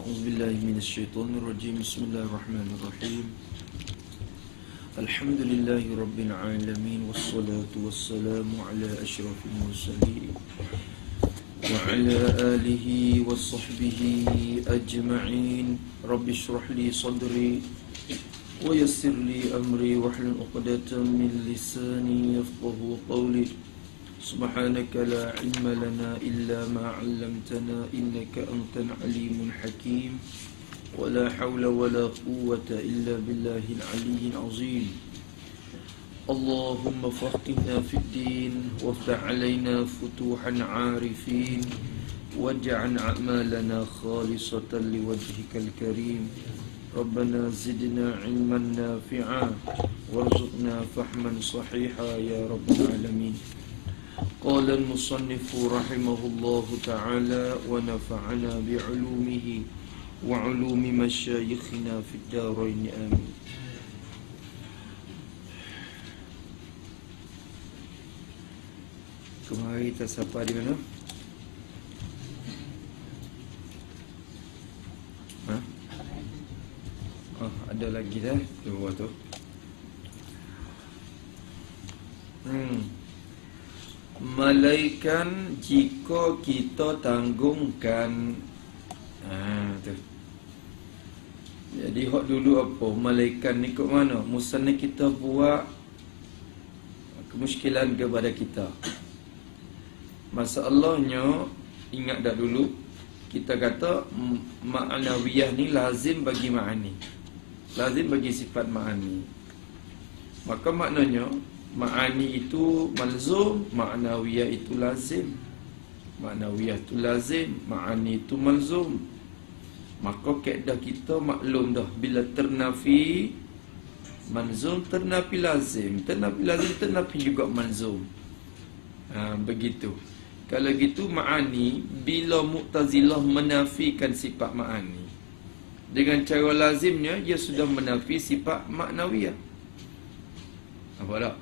أعوذ بالله من الشيطان الرجيم. بسم الله الرحمن الرحيم. الحمد لله رب العالمين، والصلاة والسلام على أشرف المرسلين وعلى آله وصحبه أجمعين. رب اشرح لي صدري ويسر لي أمري واحلل عقدة من لساني يفقه قولي. سبحانك لا علم لنا إلا ما علمتنا إنك أنت العليم الحكيم. ولا حول ولا قوة إلا بالله العلي العظيم. اللهم فقهنا في الدين وافتح علينا فتوح عارفين، واجعل أعمالنا خالصة لوجهك الكريم. ربنا زدنا علما نافعا وارزقنا فهما صحيحا يا رب العالمين. قال المصنف رحمه الله تعالى ونفعنا بعلومه وعلوم مشايخنا في الدارين آمين. Kemarin kita sapa di mana? Ada lagi dah di bawah tu. Malaikan jika kita tanggungkan. Tu. Jadi hak dulu apa? Malaikan ni kat mana? Musannif kita buat kemusykilan kepada kita. Masalahnya, ingat dah dulu kita kata ma'nawiyah ni lazim bagi ma'ani. Lazim bagi sifat ma'ani. Maka maknanya ma'ani itu malzum, ma'nawiyah itu lazim. Ma'nawiyah itu lazim, ma'ani itu malzum. Maka kaedah kita maklum dah, bila ternafi malzum, ternafi lazim, ternafi lazim, ternafi juga malzum. Begitu. Kalau gitu ma'ani, bila Mu'tazilah menafikan sifat ma'ani, dengan cara lazimnya dia sudah menafi sifat ma'nawiyah. Apa tak?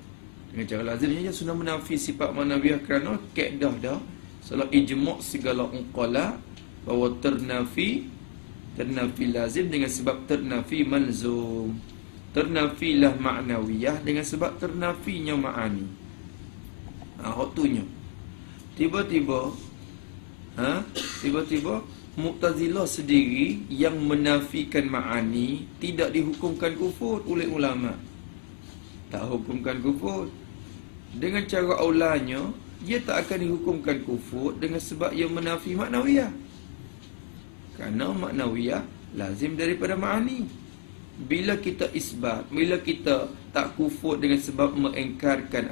Dengan cara lazimnya dia sudah menafi sifat ma'nawiyah, kerana kaedah dah salah ijma' segala uqala bahawa ternafi lazim dengan sebab ternafi malzum. Ternafilah ma'nawiyah dengan sebab ternafinya ma'ani. Waktunya tiba-tiba Mu'tazilah sendiri yang menafikan ma'ani tidak dihukumkan kufur oleh ulama. Tak hukumkan kufur. Dengan cara aulanya, dia tak akan dihukumkan kufur dengan sebab ia menafi ma'nawiyah. Kerana ma'nawiyah lazim daripada ma'ani. Bila kita isbat, bila kita tak kufur dengan sebab mengingkarkan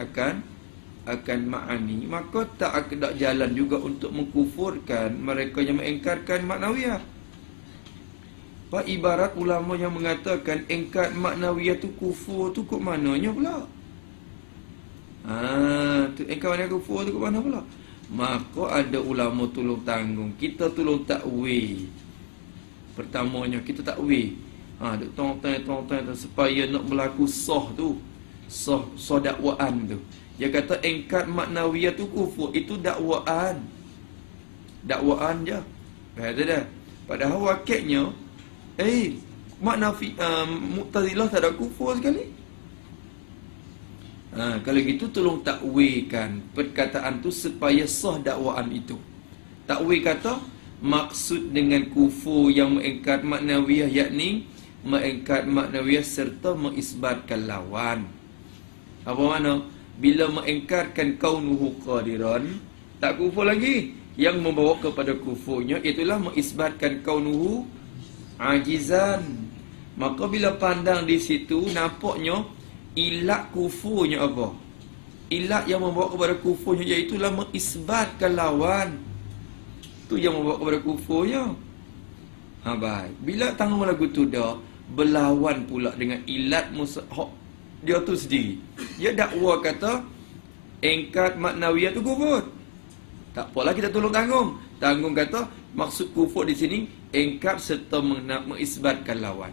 akan ma'ani, maka tak ada jalan juga untuk mengkufurkan mereka yang mengingkarkan ma'nawiyah. Pak, ibarat ulama yang mengatakan ingkar ma'nawiyah tu kufur tu kok mananya pula? Tu ingkar ma'nawiyah kufur tu kok mana pula? Maka ada ulama tolong tanggung, kita tolong takwil. Pertamanya kita takwil. Duk tong-tong supaya nak berlaku sah tu. Sah dakwaan tu. Dia kata ingkar ma'nawiyah tu kufur, itu dakwaan. Dakwaan je. Kata dah. Padahal wakilnya Mu'tazilah tak ada kufur sekali. Kalau gitu tolong takwilkan perkataan tu supaya sah dakwaan itu. Takwil kata maksud dengan kufur yang mengingkar ma'nawiyah, yakni mengingkar ma'nawiyah serta mengisbatkan lawan. Apa makna? Bila mengingkarkan kaunuhu qadiran, tak kufur lagi. Yang membawa kepada kufurnya itulah mengisbatkan kaunuhu ajizan. Maka bila pandang di situ, nampaknya ilat kufurnya apa? Ilat yang membawa kepada kufurnya iaitulah mengisbatkan lawan. Tu yang membawa kepada kufurnya. Baik. Bila tanggung lagu tu dah berlawan pula dengan ilat dia tu sendiri. Dia dakwa kata ingkar ma'nawiyah tu kufur. Tak apalah kita tolong tanggung. Tanggung kata maksud kufur di sini ingkar serta mengisbatkan lawan.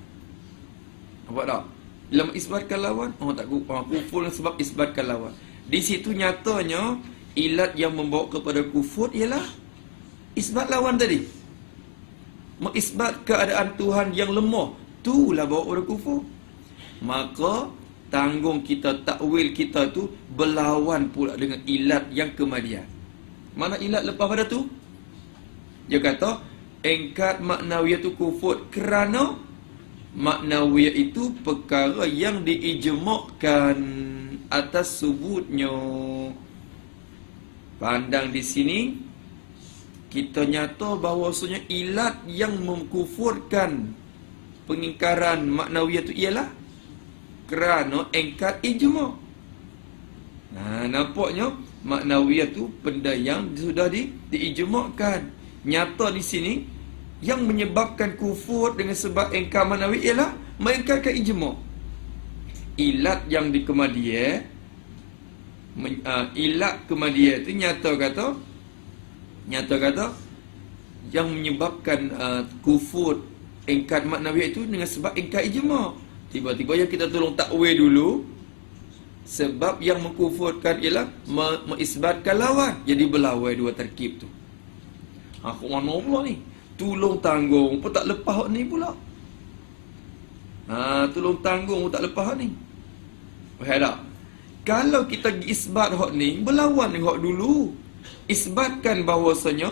Nampak tak? Bila mengisbatkan lawan, tak kufur sebab isbatkan lawan. Di situ nyatanya ilat yang membawa kepada kufur ialah isbat lawan tadi. mengisbat keadaan Tuhan yang lemah, itulah bawa orang kufur. Maka tanggung kita, takwil kita tu berlawan pula dengan ilat yang kemadian. Mana ilat lepas pada tu? Dia kata engkar maknawiyah tu kufur kerana maknawiyah itu perkara yang diijmakkan atas subutnya. Pandang di sini, kita nyata bahawasanya ilat yang mengkufurkan pengingkaran maknawiyah itu ialah kerana engkar ijma'. Nampaknya maknawiyah tu benda yang sudah diijmakkan. Nyata di sini yang menyebabkan kufur dengan sebab engkar maknawi ialah mengingkarkan ijma'. Ilat yang dikemadiyah, ilat kemadiyah itu nyata kata yang menyebabkan kufur engkar maknawi itu dengan sebab engkar ijma'. Tiba-tiba yang kita tolong takwil dulu, sebab yang mengkufurkan ialah mengisbatkan lawan. Jadi berlawan dua terkib tu. Aku mana pula ni? Tolong tanggung pun tak lepas hak ni pula. Tolong tanggung pun tak lepas hak ni. Faham tak? Kalau kita isbat hak ni, berlawan dengan hak dulu. Isbatkan bahawasanya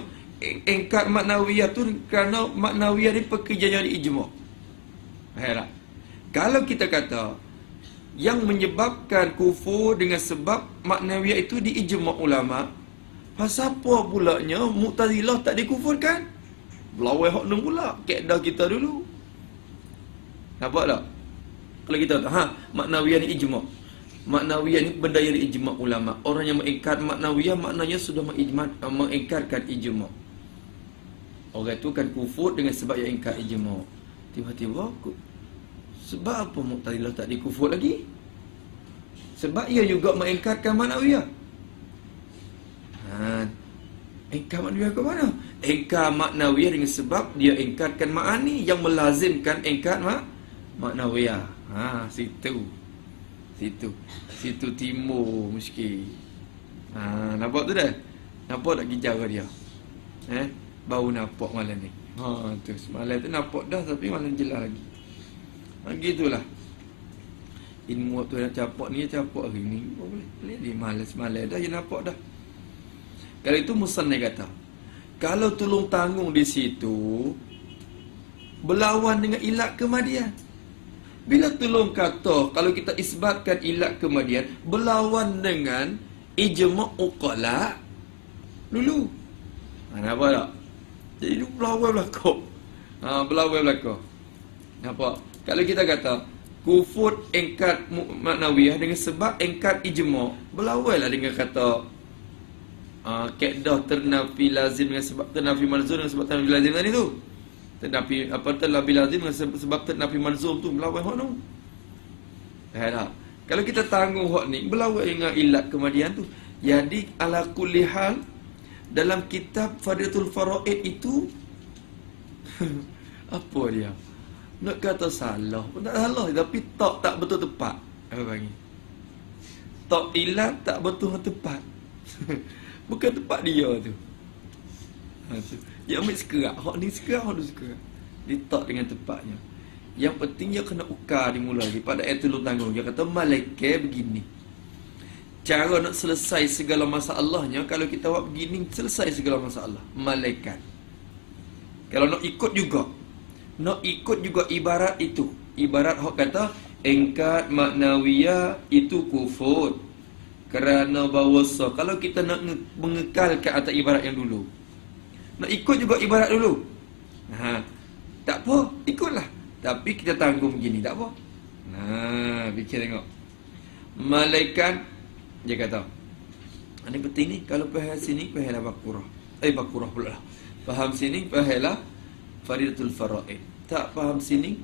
engkar maknawiyah tu kerana maknawiyah ni pekerjaan yang ijma'. Faham tak? Kalau kita kata yang menyebabkan kufur dengan sebab maknawiyah itu diijma' ulama', pasal apa pulanya Mu'tazilah tak dikufurkan? Berlawan hak ni pula, kaedah kita dulu. Nampak tak? Kalau kita kata, maknawiyah ni ijma'. Maknawiyah ni benda yang diijma' ulama'. Orang yang mengingkar maknawiyah maknanya sudah mengingkarkan ijma'. Orang tu kan kufur dengan sebab yang ingkar ijma'. Tiba-tiba sebab apa Mu'tazilah tak dikufur lagi? Sebab ia juga mengingkarkan maknawiyah. Ingkar maknawiyah ke mana? Ingkar maknawiyah dengan sebab dia ingkarkan ma'ani yang melazimkan ingkar maknawiyah. Situ timur muskil. Nampak tu dah? Nampak tak kijau dia? Baru nampak malam ni. Tu semalam tu nampak dah, tapi malam jelas lagi. Gitulah. Ilmu tu nak capak ni, capak hari ni. Boleh dia malas-malas dah, dia nampak dah. Kalau itu Musannif kata, kalau tolong tanggung di situ berlawan dengan ilat kemadian. Bila tolong kata, kalau kita isbatkan ilat kemadian berlawan dengan ijma' uqala dulu. Nampak tak? Jadi itu berlawan belakang. Berlawan belakang. Nampak? Kalau kita kata kufur engkar maknawiyah dengan sebab engkar ijma', berlawanlah dengan kata kaedah ternafi lazim dengan sebab ternafi malzum dengan sebab ternafi lazim tadi tu. Ternafi ternafi lazim dengan sebab ternafi malzum tu, berlawan hak tu. Tak? Kalau kita tanggung hak ni, berlawan dengan ilat kemadian tu. Jadi ala kulli hal dalam kitab Fadilatul Faraid itu apa dia? Nak kata salah pun tak salah, tapi tak betul tepat. Apa panggil? Tak ilat tak betul tepat. Bukan tepat dia tu. Dia ambil sekerak. Hak ni sekerak, hak tu sekerak. Dia tak dengan tepatnya. Yang penting dia kena ukar dimula lagi. Pada ayat tolong tanggung. Dia kata malaikat begini. Cara nak selesai segala masalahnya, kalau kita buat begini, selesai segala masalah. Malaikat. Kalau nak ikut juga. Nak ikut juga ibarat itu. Ibarat hak kata, engkar maknawiyah itu kufur. Kerana bahawasa, kalau kita nak mengekalkan atas ibarat yang dulu, nak ikut juga ibarat dulu. Tak apa, ikutlah. Tapi kita tanggung begini, tak apa. Fikir tengok. Malaikat, dia kata, ini penting ni, kalau faham sini, fahamlah Baqarah. Baqarah pula lah. Faham sini, fahamlah Fadilatul Faraid. Tak faham sini,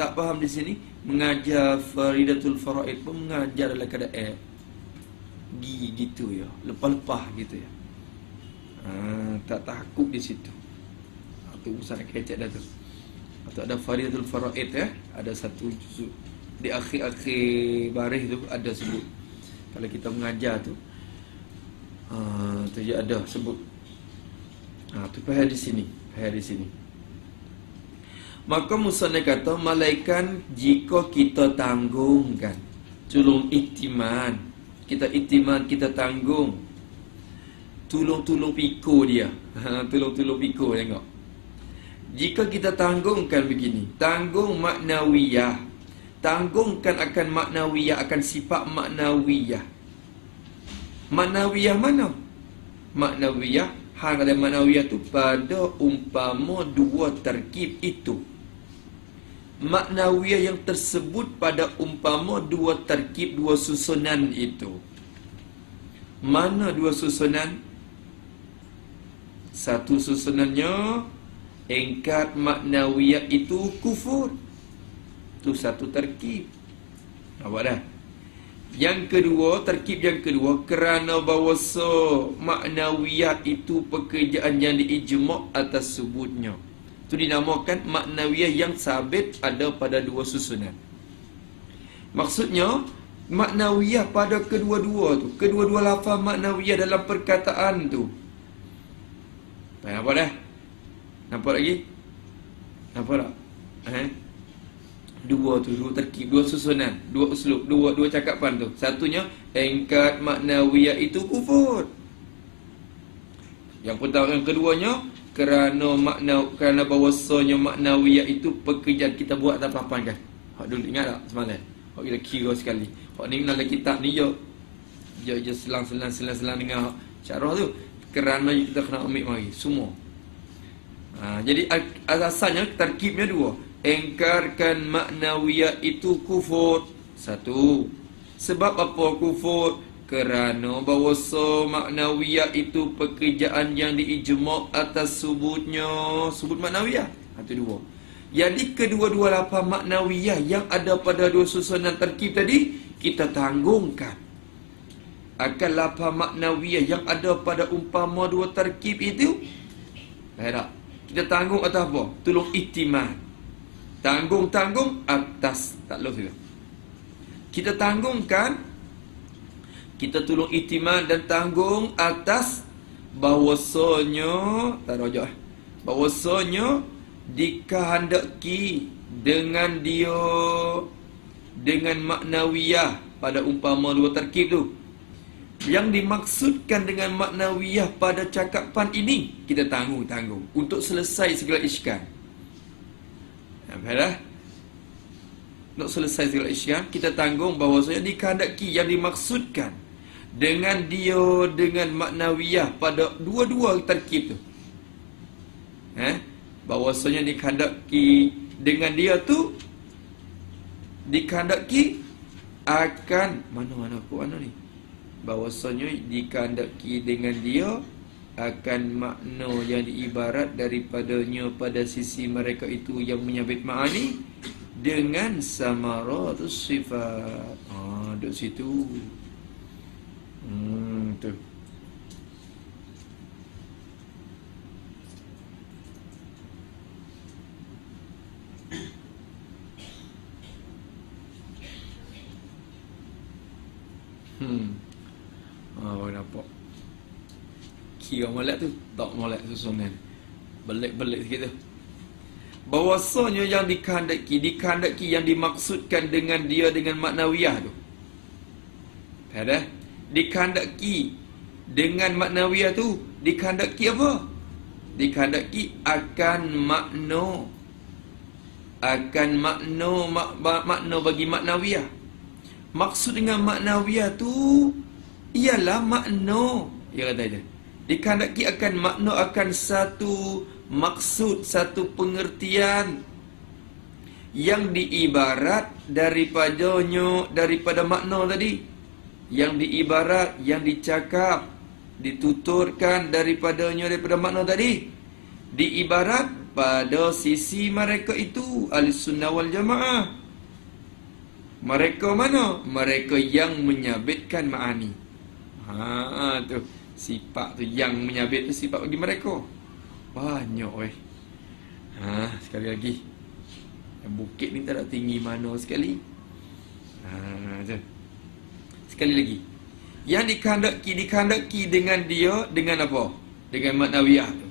tak faham di sini, mengajar Fadilatul Faraid pun mengajar dalam keadaan gitu ya, lepas-lepas gitu ya. Tak takut di situ. Tu usah nak kecek dah tu. Atau ada Fadilatul Faraid ya, ada satu juzuk di akhir-akhir baris tu ada sebut. Kalau kita mengajar tu tu dia ada sebut. Tu faham di sini, faham di sini. Maka musannif kata malaikat jika kita tanggungkan. Tolong iktiman. Kita iktiman, kita tanggung. Tolong pikul dia. Tolong pikul tengok. Jika kita tanggungkan begini, tanggung maknawiyah. Tanggungkan akan maknawiyah, akan sifat maknawiyah. Maknawiyah mana? Maknawiyah, hang ada maknawiyah tu pada umpama dua terkib itu. Maknawiyah yang tersebut pada umpama dua terkib, dua susunan itu. Mana dua susunan? Satu susunannya ingkar maknawiyah itu kufur. Itu satu terkib. Nampak dah? Yang kedua, terkib yang kedua, kerana bahawasa maknawiyah itu pekerjaan yang diijma' atas sebutnya. Itu dinamakan maknawiyah yang sabit ada pada dua susunan. Maksudnya, maknawiyah pada kedua-dua tu. Kedua-dua lafaz maknawiyah dalam perkataan tu. Nampak dah? Nampak lagi? Nampak tak? Dua tu, dua terkib, dua susunan, dua uslub, dua cakapan tu. Satunya, engkat maknawiyah itu kufur. Yang pertama, yang keduanya, kerana bahawasanya maknawiyah itu pekerjaan kita buat tak apa-apa kan? Hak dulu ingat tak semalam? Hak kita kira sekali. Hak ni dalam kitab ni je selang-selang dengan syarah tu. Kerana kita kena ambil mari semua. Jadi asalnya terkibnya dua. Engkarkan maknawiyah itu kufur. Satu. Sebab apa kufur? Kerana bahawasa maknawiyah itu pekerjaan yang diijma' atas sebutnya. Sebut maknawiyah. Itu dua. Jadi kedua-dua lafaz maknawiyah yang ada pada dua susunan terkib tadi, kita tanggungkan. Akan lafaz maknawiyah yang ada pada umpama dua terkib itu. Tak? Kita tanggung atas apa? Tolong ihtimal. Tanggung atas. Tak lho sudah. Kita tanggungkan. Kita tolong ihtimal dan tanggung atas bahawasanya, tak rojak. Bahawasanya dikehendaki dengan dia, dengan maknawiyah pada umpama dua terkib tu. Yang dimaksudkan dengan maknawiyah pada cakapan ini, kita tanggung untuk selesai segala iskal. Baiklah. Untuk selesai segala iskal, kita tanggung bahawasanya dikehendaki yang dimaksudkan dengan dia, dengan maknawiyah pada dua-dua terkib tu. Bahawasanya dikehendaki dengan dia tu, dikehendaki akan mana ni? Bahawasanya dikehendaki dengan dia akan makna yang diibarat daripadanya pada sisi mereka itu yang menyabit ma'ani dengan samaratus sifat. Duduk situ. Tu. Nampak. Kira molek tu, tak molek susunan. Belik sikit tu. Bahawasanya yang dikehendaki yang dimaksudkan dengan dia dengan maknawiyah tu. Ada? Dikehendaki dengan maknawiyah tu, dikehendaki apa? Dikehendaki akan makna bagi maknawiyah. Maksud dengan maknawiyah tu ialah makna. Dia kata je. Dikehendaki akan makna, akan satu maksud, satu pengertian yang diibarat daripada makna tadi. Yang diibarat, yang dicakap, dituturkan daripada makna tadi. Diibarat pada sisi mereka itu, Ahlussunnah wal Jamaah. Mereka mana? Mereka yang menyabitkan ma'ani. Tu sifat tu yang menyabit tu sifat bagi mereka. Banyak sekali lagi. Bukit ni tak ada tinggi mana sekali. Sekali lagi. Yang dikehendaki dengan dia, dengan apa? Dengan maknawiyah tu.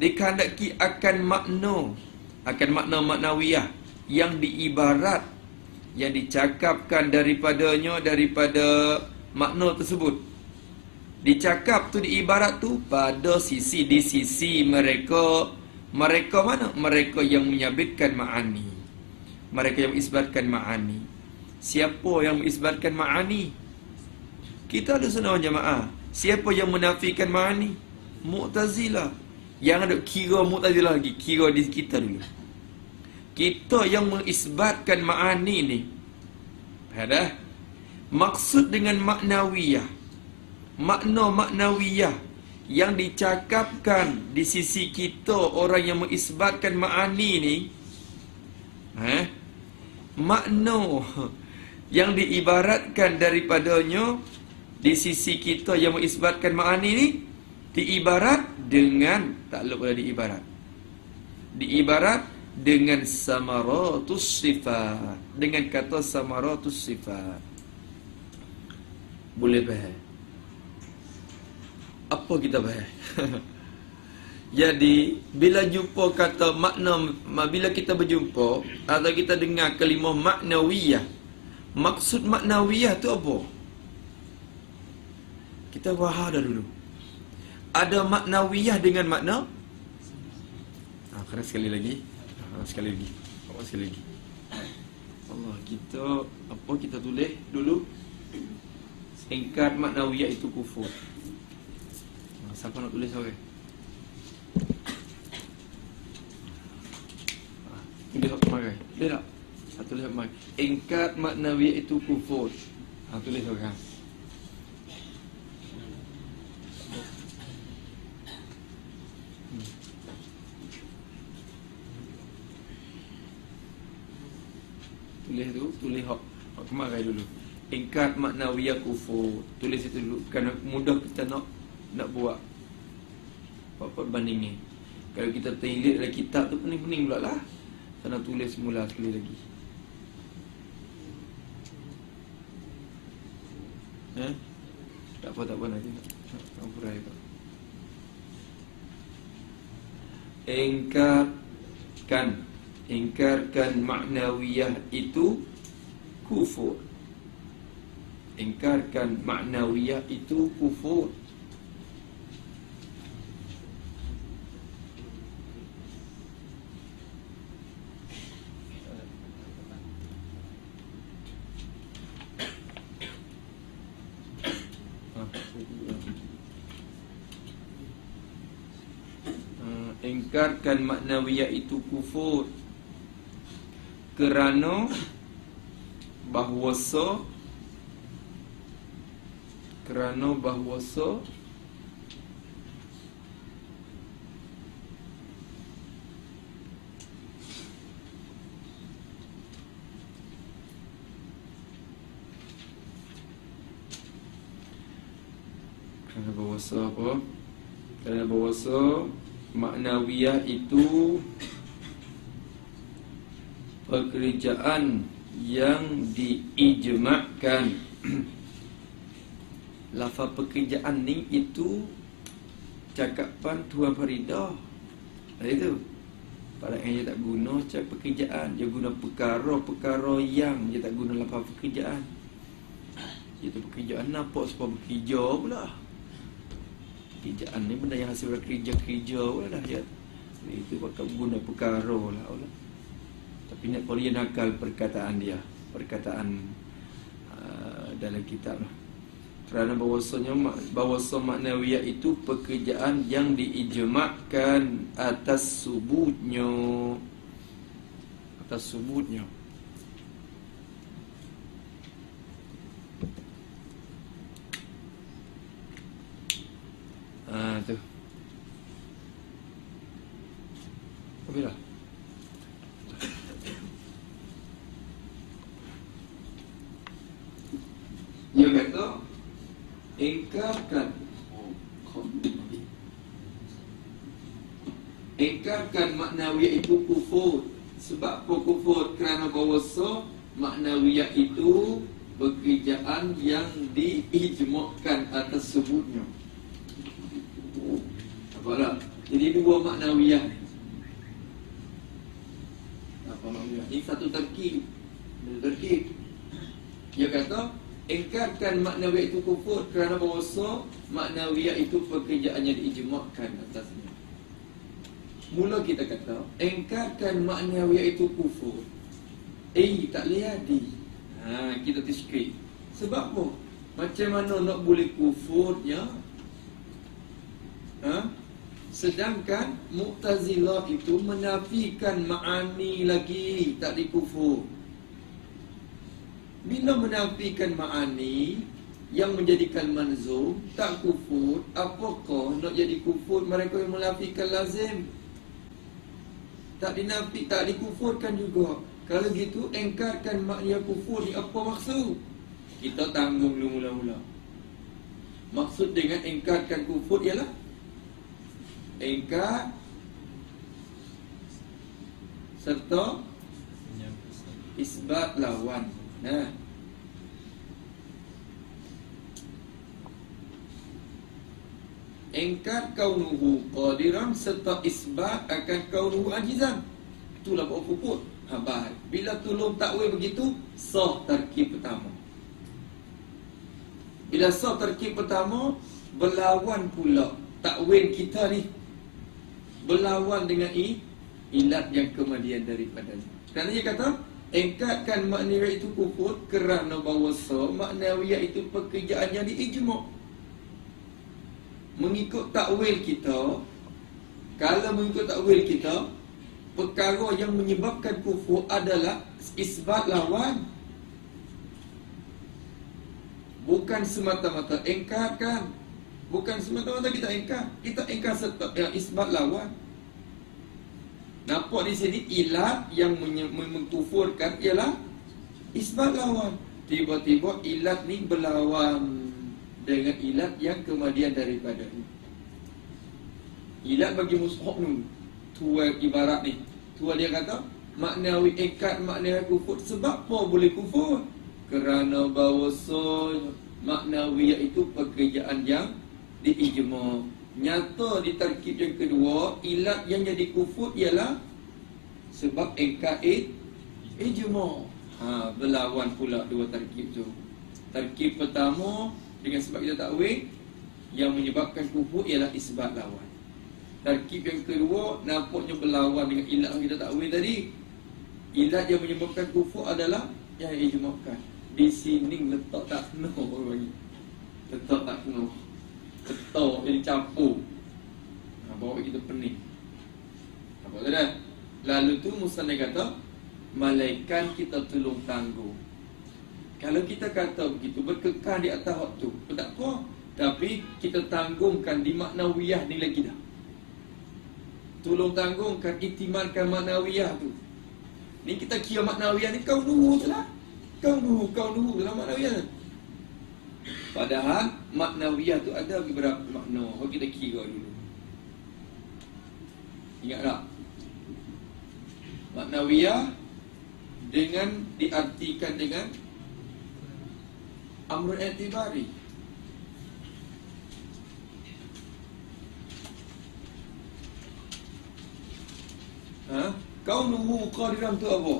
Dikehendaki akan makna akan makna maknawiyah yang diibarat, yang dicakapkan daripadanya, daripada makna tersebut. Dicakap tu, diibarat tu pada sisi, di sisi mereka. Mereka mana? Mereka yang menyabitkan ma'ani, mereka yang isbatkan ma'ani. Siapa yang isbatkan ma'ani? Kita ada sunnah jamaah. Siapa yang menafikan ma'ani? Mu'tazilah. Yang ada kira Mu'tazilah lagi, kira di kita dulu. Kita yang mengisbatkan ma'ani ni. Ada maksud dengan maknawiyah, makna maknawiyah yang dicakapkan di sisi kita, orang yang mengisbatkan ma'ani ni, makna yang diibaratkan daripadanya di sisi kita yang mengisbatkan ma'ani ni, diibarat dengan, takluk pada diibarat, diibarat dengan samaratus sifat, dengan kata samaratus sifat. Boleh faham? Apa kita faham? Jadi bila jumpa kata makna, bila kita berjumpa atau kita dengar kalimah maknawiyah, maksud maknawiyah tu apa? Kita faham dah dulu. Ada maknawiyah dengan makna. Kena sekali lagi. Sekali lagi. Sekali lagi. Allah, kita apa kita tulis dulu? Ingkar maknawiyah itu kufur. Siapa nak tulis orang? Tulis hak kemarin. Boleh tak? Tulis hak kemarin. Ingkar maknawiyah itu kufur. Tulis orang. Tulis tu, tulis hak kemarin dulu. Ingkar maknawiyah kufur. Tulis itu dulu. Kerana mudah kita nak buat apa bandingnya. Kalau kita tengok dalam kitab tu pening-pening pula lah. Sana tulis semula sekali lagi. Tak apa nanti. Tak berai tak. Ingkarkan maknawiyah itu kufur. Ingkarkan maknawiyah itu kufur. Ingkarkan maknawiyah itu kufur kerana bahwasa apa? Kerana bahwasa maknawiyah itu pekerjaan yang diijma'kan. Lafaz pekerjaan ni itu cakapan Tuan Faridah. Itu pada yang dia tak guna cakap pekerjaan, dia guna perkara-perkara yang dia tak guna lafaz pekerjaan. Itu pekerjaan nampak sebab bekerja pula. Pekerjaan ni benda yang hasil kerja-kerja pula dah ya. Itu pakai guna perkara lah. Tapi nak kalau dia nakal perkataan dia, perkataan dalam kitab lah. Kerana bahawasa maknawiyah itu pekerjaan yang diijma'kan atas subutnya. Tu. Apabila? Dia kata ingkarkan maknawiyah itu kufur. Sebab apa kufur? Kerana bahawasa maknawiyah itu pekerjaan yang diijma'kan atas sebutnya. Apa tak? Jadi dua maknawiyah ni. Ini satu terkib. Dia kata, ingkarkan maknawiyah itu kufur kerana bahawasa maknawiyah itu pekerjaannya diijmakkan atasnya. Mula kita kata, ingkarkan maknawiyah itu kufur. Tak boleh jadi. Kita tashkik. Sebab apa? Macam mana nak boleh kufurnya? Sedangkan Mu'tazilah itu menafikan ma'ani lagi, tak dikufur. Bila menafikan ma'ani yang menjadikan manzum, tak kufur, apakah nak jadi kufur mereka yang menafikan lazim? Tak dinafik, tak dikufurkan juga. Kalau gitu, engkarkan makna kufur ni apa maksud? Kita tanggung dulu mula-mula. Maksud dengan engkarkan kufur ialah engkar serta isbat lawan. Engkar kaunuhu qadiran serta isbat akan kaunuhu ajizan. Itulah bahawa kufur. Baik. Bila tolong takwil begitu, sah tarkib pertama. Bila sah tarkib pertama, berlawan pula takwil kita ni, berlawan dengan ilat yang kemudian daripadanya. Kerana dia kata, engkarkan maknawiyah itu kufur kerana bahawasa maknawiyah itu pekerjaannya diijma'. Mengikut takwil kita, kalau mengikut takwil kita, perkara yang menyebabkan kufur adalah isbat lawan, bukan semata-mata engkarkan. Bukan semata-mata kita engkar serta isbat lawan. Nampak di sini ilat yang mengkufurkan ialah isbat lawan. Tiba-tiba ilat ni berlawan dengan ilat yang kemudian daripada ni. Ilat bagi mushaf ni, tua ibarat ni. Tua dia kata, maknawi engkar maknawi kufur. Sebab apa boleh kufur? Kerana bahawasa maknawi iaitu pekerjaan yang diijma'. Nyata di tarkib yang kedua, ilat yang jadi kufur ialah sebab engkar ijma'. Berlawan pula dua tarkib tu. Tarkib pertama dengan sebab kita takwil, yang menyebabkan kufur ialah isbat lawan. Tarkib yang kedua nampaknya berlawan dengan ilat yang kita takwil tadi. Ilat yang menyebabkan kufur adalah yang ijma'kan. Di sini letak tak kena orang bagi. Letak tak kena. Ketok jadi campur. Bawa kita pening. Apa tu dah? Lalu tu Musannif kata, malaikat kita tolong tangguh. Kalau kita kata begitu, berkekal di atas waktu, tak apa. Tapi kita tanggungkan di maknawiyah ni lagi dah. Tolong tanggungkan, iktimalkan maknawiyah tu. Ni kita kira maknawiyah ni kaunuhu je lah. Kaunuhu je lah maknawiyah. Padahal maknawiyah tu ada beberapa makna. Kita kira dulu. Ingat tak? Maknawiyah dengan diartikan dengan amrun i'tibari. Kaunuhu qadiran tu apa?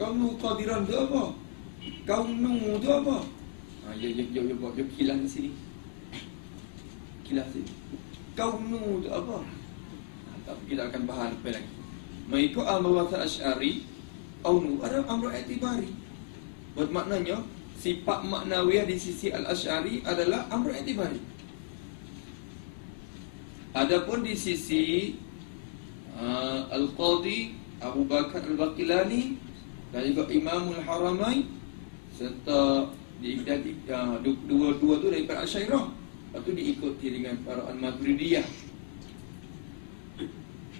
Kaunuhu qadiran tu apa? Kaunuhu tu apa? Ya, kilas di sini. Kilas sini. Kaunuhu tu apa? Tapi kita akan bahas lepas lagi. Mengikut al-mawasat Asy'ari, kaunuhu ada amrun i'tibari. Bermaknanya sifat maknawiyah di sisi al-Asy'ari adalah amrun i'tibari. Adapun di sisi Al-Qadhi Abu Bakar Al-Baqilani dan juga Imamul Haramain serta dua-dua tu daripada Asy'ariyah, lepas tu diikuti dengan para Al-Maturidiyah.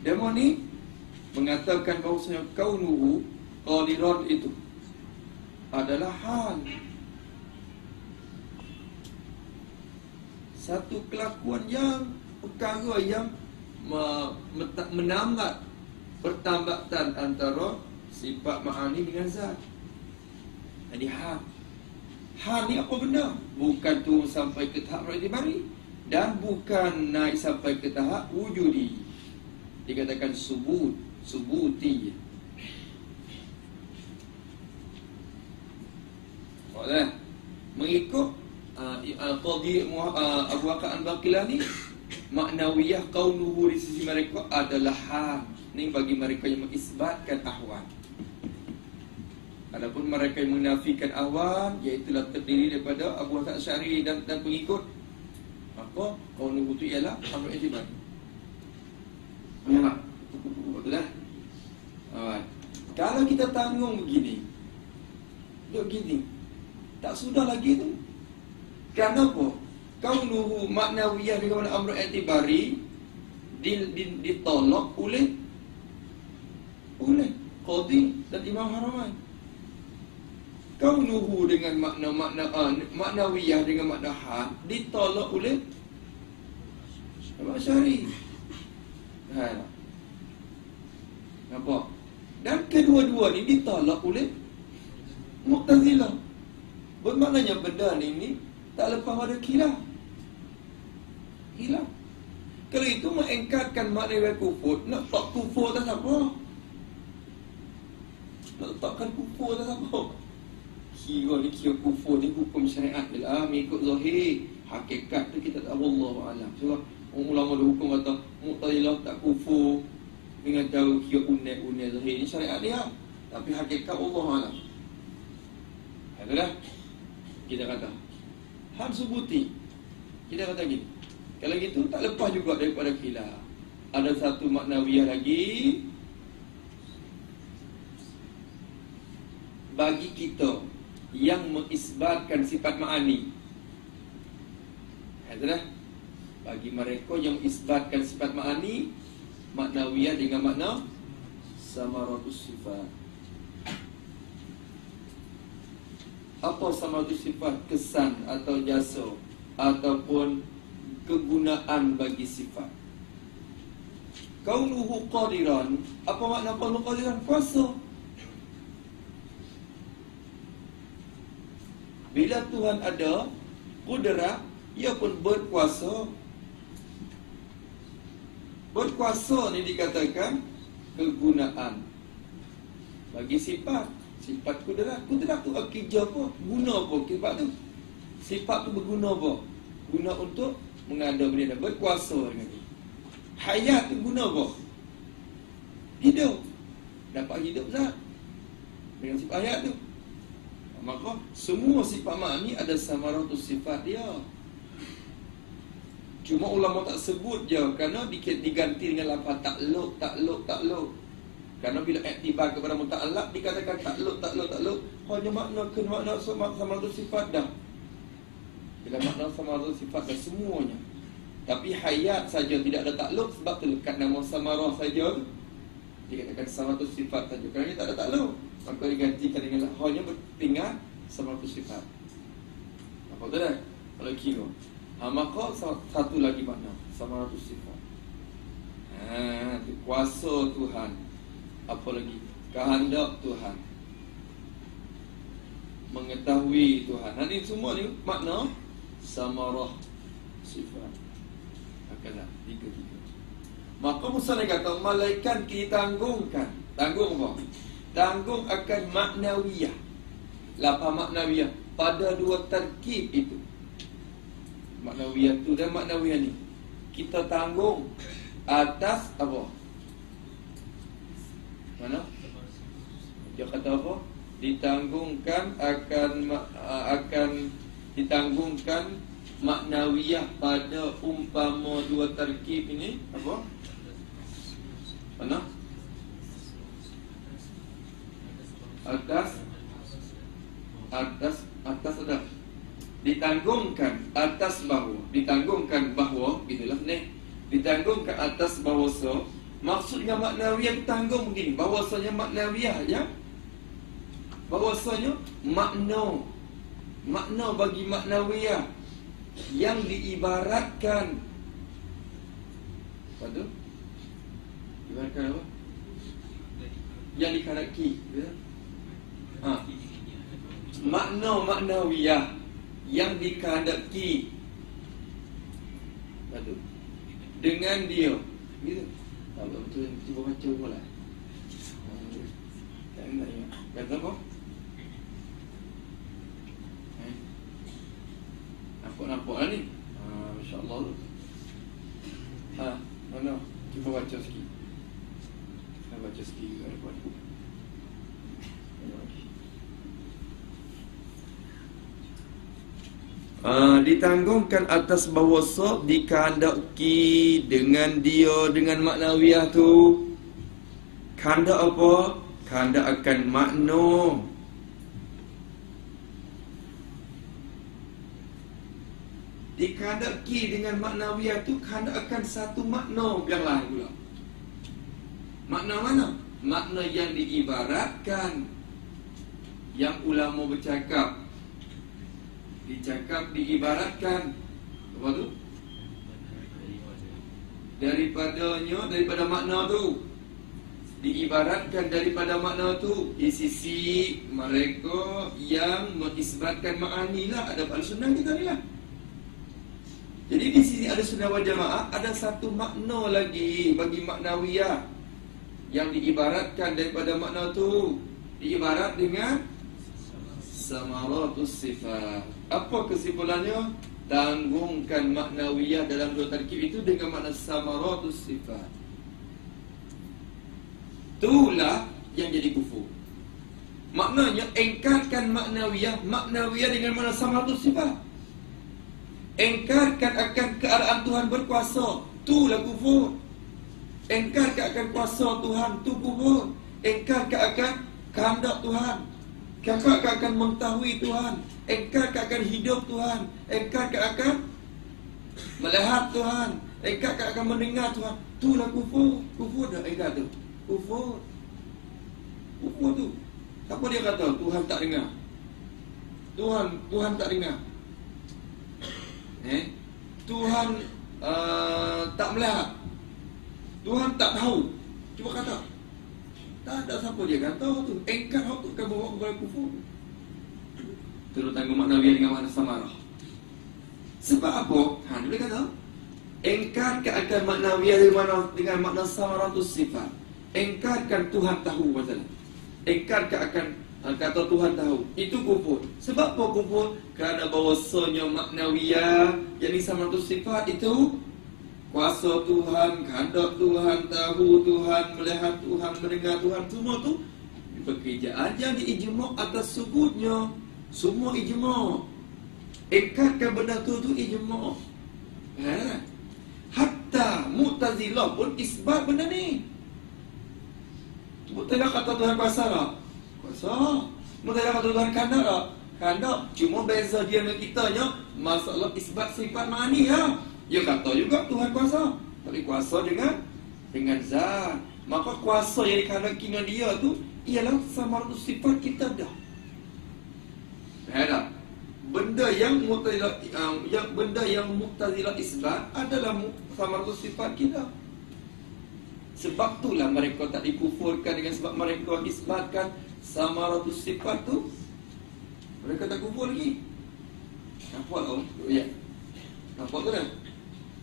Demo ni mengatakan bahawasanya kaunuhu qadiran itu adalah hal, satu kelakuan yang perkara yang menambat pertambatan antara sifat ma'ani dengan zat. Jadi hal ni apa benda? Bukan turun sampai ke tahap i'tibari dan bukan naik sampai ke tahap wujudi. Dikatakan subuti. Oklah. Mengikut Al-Qadhi Abu Bakar Al-Baqilah ni, maknawiyah kaunuhu di sisi mereka adalah hal. Ni bagi mereka yang mengisbatkan ahwal. Adapun mereka yang menafikan ahwal, iaitulah terdiri daripada Abu Hasan Asy'ari dan pengikut, maka kaunuhu itu ialah amr i'tibar. Nampak? Betul tak? Kalau kita tanggung begini, duduk gini, tak sudah lagi tu. Kenapa? Kaunuhu maknawiyah dengan amr i'tibari ditolak oleh Qadhi dan Imam Haramain. Kaunuhu dengan maknawiyah dengan makna hal ditolak oleh Imam Asy'ari. Nampak? Dan kedua-dua ni ditolak oleh Mu'tazilah. Bermaknanya benda ni tak lepas pada khilaf. Kalau itu mengingkarkan makna kufur, nak tak kufur atas apa? Nak letakkan kufur atas apa? Kira kufur ni hukum syariat lah, mengikut zahir. Hakikat tu kita tak tahu, Allah Alam. Sebab ulama ada hukum kata Mu'tazilah tak kufur dengan cara kira unek zahir. Ini syariat dia, tapi hakikat Allah Alam. Adalah kita kata hal subuti. Kita kata gini, kalau gitu tak lepas juga daripada khilaf. Ada satu maknawiyah lagi bagi kita yang mengisbatkan sifat ma'ani. Adalah bagi mereka yang mengisbatkan sifat ma'ani, maknawiyah dengan makna samaratus sifat. Apa samaratus sifat? Kesan atau jasa ataupun kegunaan bagi sifat. Kaunuhu qadiran. Apa makna kaunuhu qadiran? Kuasa. Bila Tuhan ada kudrat, ia pun berkuasa. Berkuasa ni dikatakan kegunaan bagi sifat. Sifat kudrat. Kudrat tu kerja apa? Guna apa sifat tu? Sifat tu berguna apa? Guna untuk mengada benda, berkuasa dengan dia. Hayat tu guna apa? Hidup. Dapat hidup zat dengan sifat hayat tu. Maka semua sifat ma'ani ada samaratus sifat dia. Cuma ulama tak sebut je, kerana diganti dengan lafaz takluk. Kerana bila iktibar kepada muta'allaq dikatakan takluk, hanya makna samaratus sifat dah. Bila makna samaratus sifat dah semuanya. Tapi hayat saja tidak ada takluk, sebab terlekat nama samarah saja tu dikatakan samaratus sifat saja. Kerana dia tak ada takluk, maka digantikan dengan hanya tinggal samaratus sifat. Apa tu dah? Kalau kira maka satu lagi makna samaratus sifat. Kuasa Tuhan. Apa lagi? Kehendak Tuhan. Mengetahui Tuhan. Ini semua ni makna samarah sifat. Akalah tiga-tiga. Maka Musa kata malaikat ditanggungkan. Tanggung apa? Tanggung akan maknawiyah. Lafaz maknawiyah pada dua tarkib itu. Maknawiyah tu dan maknawiyah ni kita tanggung atas apa? Mana? Dia kata apa? Ditanggungkan akan ditanggungkan maknawiyah pada umpama dua tarkib ini apa? Mana? Atas ada. Ditanggungkan atas bahawa. Ditanggungan bahawa gitulah ni. Ditanggungan atas bahawa maksudnya maknawiyah ditanggung begini. Bahawasanya maknawiyah ya. Bahawasanya makna bagi maknawiyah yang diibaratkan. Apa tu? Ibaratkan apa? Yang dikharaki. Makna maknawiyah yang dikehendaki. Betul. Dengan dia. Gitu. Kalau betul cuba baca pula. Tak nak ingat. Kata apa? Nampak lah ni. Masya-Allah tu. Mana? Cuba baca sikit. Saya baca sikit juga depan. Ditanggungkan atas bawasa dikehendaki dengan dia dengan maknawiyah tu. Kehendak apa? Kehendak akan makna. Dikehendaki dengan maknawiyah tu kehendak akan satu makna yang lain pula. Makna mana? Makna yang diibaratkan. Yang ulama bercakap diibaratkan apa tu? Daripada makna tu. Diibaratkan daripada makna tu di sisi mereka yang mengisbatkan ma'ani lah. Ada pada sunnah kita ni lah. Jadi di sisi ada sunnah wal jamaah ada satu makna lagi bagi maknawiyah yang diibaratkan daripada makna tu. Diibarat dengan samaratus sifat. Apa kesimpulannya? Tanggungkan maknawiyah dalam dua tarkib itu dengan makna samaratus sifat. Itulah yang jadi kufur. Maknanya engkarkan maknawiyah dengan makna samaratus sifat. Engkarkan akan keadaan Tuhan berkuasa, itulah kufur. Engkarkan akan kuasa Tuhan, itu kufur. Engkarkan akan kehendak Tuhan, engkarkan akan mengetahui Tuhan, engkarkan akan hidup Tuhan, engkarkan akan melihat Tuhan, engkarkan akan mendengar Tuhan, itulah kufur. Kufur dah engkar tu. Kufur tu. Apa dia kata? Tuhan tak dengar. Tuhan tak dengar. Tuhan tak melihat. Tuhan tak tahu. Cuba kata. Tak ada siapa dia kata tu. Engkar tu akan bawa kepada kufur. Terus tanggung maknawiyah dengan makna samarah. Sebab apa? Dia boleh kata engkarkan akan maknawiyah dengan makna samaratus sifat. Engkarkan Tuhan tahu masalah. Engkarkan akan kata Tuhan tahu. Itu kufur. Sebab apa kufur? Kerana bahawasanya maknawiyah yang samaratus sifat itu kuasa Tuhan, kehendak Tuhan, tahu Tuhan, melihat Tuhan, mendengar Tuhan, semua tu pekerjaan yang diijma' atas sebutnya. Semua ijma'. Engkarkan benda tu ijma'. Hatta Mu'tazilah pun isbat benda ni. Mu'tazilah kata Tuhan kuasa tak? Kuasa. Mu'tazilah kata Tuhan kehendak tak? Kehendak. Cuma beza dia dengan kitanya masalah isbat sifat ma'ani ya. Dia kata juga Tuhan kuasa, tapi kuasa dengan zat. Maka kuasa yang dikehendaki dengan dia tu ialah samaratus sifat kita dah. Tak? Benda yang Mu'tazilah isbat adalah samaratus sifat kita. Sebab itulah mereka tak dikufurkan dengan sebab mereka isbatkan samaratus sifat tu. Mereka tak kufur lagi. Nampak tak? Ya. Nampak tu dah?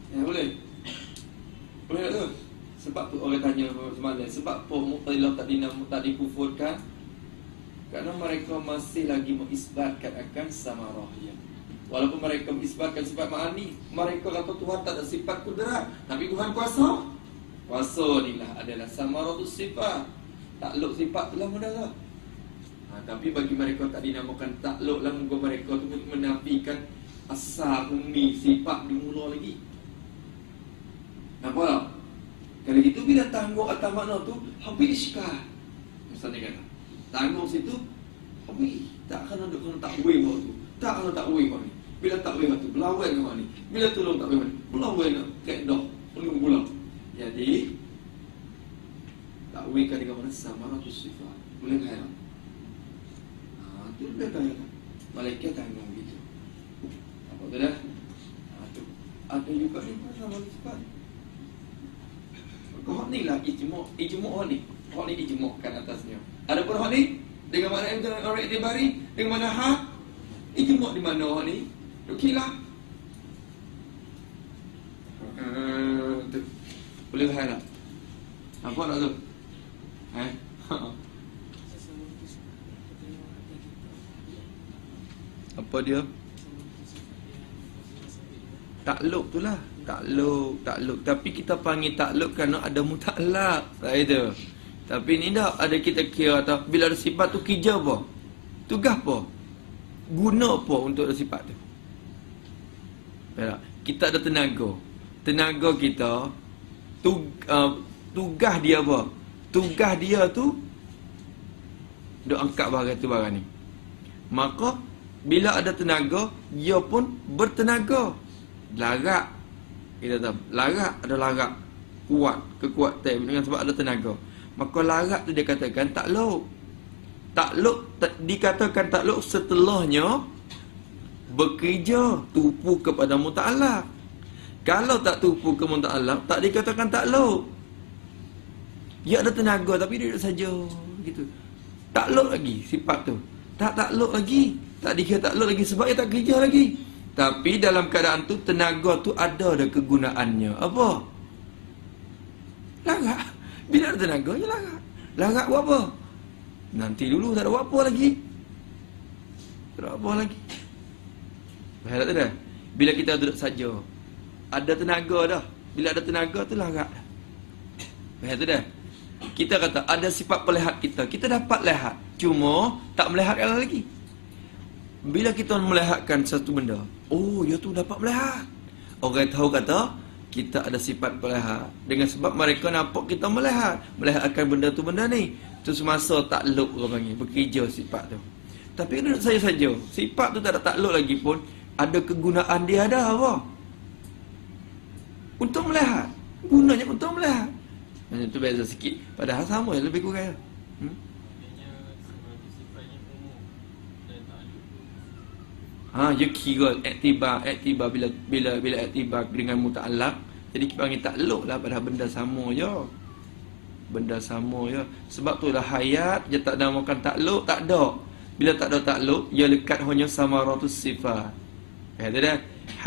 Ya, boleh tak tu? Sebab tu orang tanya semalam, sebab apa Mu'tazilah tak dikufurkan? Kerana mereka masih lagi mengisbatkan akan samarah ya. Walaupun mereka mengisbatkan sifat ma'ani, mereka kata Tuhan tak ada sifat kudrat, tapi Tuhan kuasa. Kuasa ni lah adalah samaratus sifat. Takluk sifat tu lah mudah tak? Tapi bagi mereka tak dinamakan takluk lah. Muka mereka tu menafikan asal umi sifat dimula lagi. Nampak tak? Kalau gitu bila tanggung atas makna tu habis iskal. Misalnya kata tanggung situ habis. Tak akan ada kena takwil bahawa tu. Tak akan takwil bahawa ni. Bila takwil tu berlawan dengan ni. Bila tolong takwil ni berlawan dengan kaedah penuh pulang. Jadi takwilkan dengan mana samaratus sifat. Boleh tak? Itu boleh tak? Malaikat tanggung gitu. Apa tu dah? Ada juga ni samaratus sifat. Hak ni lah ijma' hak ni. Hak ni ijma'kan atasnya. Ada pun hak ni dengan makna yang orang iktibari, dengan mana hak ijma' di mana hak ni? Okeylah. Boleh harap. Nampak tak tu? Eh? Apa dia? Takluk tu lah. Takluk. Tapi kita panggil takluk kerana ada muta'allaq. Tak itu. Tapi ni tak ada kita kira tau. Bila ada sifat tu kerja apa? Tugas apa? Guna apa untuk ada sifat tu? Kita ada tenaga. Tenaga kita tugas dia apa? Tugas dia tu duk angkat barang tu barang ni. Maka bila ada tenaga, dia pun bertenaga. Larak. Kita tahu, larak ada larak. Kuat, kekuatan dengan sebab ada tenaga. Maka larak tu dia katakan takluk. Dikatakan takluk setelahnya bekerja tupu kepada muta'allaq. Kalau tak tupu ke muta'allaq, tak dikatakan takluk. Dia ada tenaga tapi dia duduk saja gitu. Takluk lagi sifat tu. Tak takluk lagi. Tak dikira takluk lagi sebab dia tak kerja lagi. Tapi dalam keadaan tu tenaga tu ada kegunaannya. Apa? Larak. Bila ada tenaga, dia larak. Larak buat apa? Nanti dulu tak ada buat apa lagi. Tak ada buat apa lagi. Faham tak dah? Bila kita duduk saja, ada tenaga dah. Bila ada tenaga tu larak. Faham tak dah? Kita kata ada sifat pelihat kita. Kita dapat lihat. Cuma tak melihatkan lagi. Bila kita melihatkan satu benda, oh, dia tu dapat melihat. Orang tahu kata kita ada sifat pelihat. Dengan sebab mereka nampak kita melihat. Melihatkan benda tu benda ni. Tu semasa takluk orang panggil. Bekerja sifat tu. Tapi duduk saja-saja. Sifat tu tak ada takluk lagi pun. Ada kegunaan dia ada apa? Untuk melihat. Gunanya untuk melihat. Macam tu beza sikit. Padahal sama je lebih kurang. Dia kira iktibar bila iktibar dengan muta'allaq. Jadi kita panggil takluk lah padahal benda sama je. Benda sama je. Sebab tu lah hayat dia tak namakan takluk, tak ada. Bila tak ada takluk, dia lekat hanya samaratus sifat. Dah.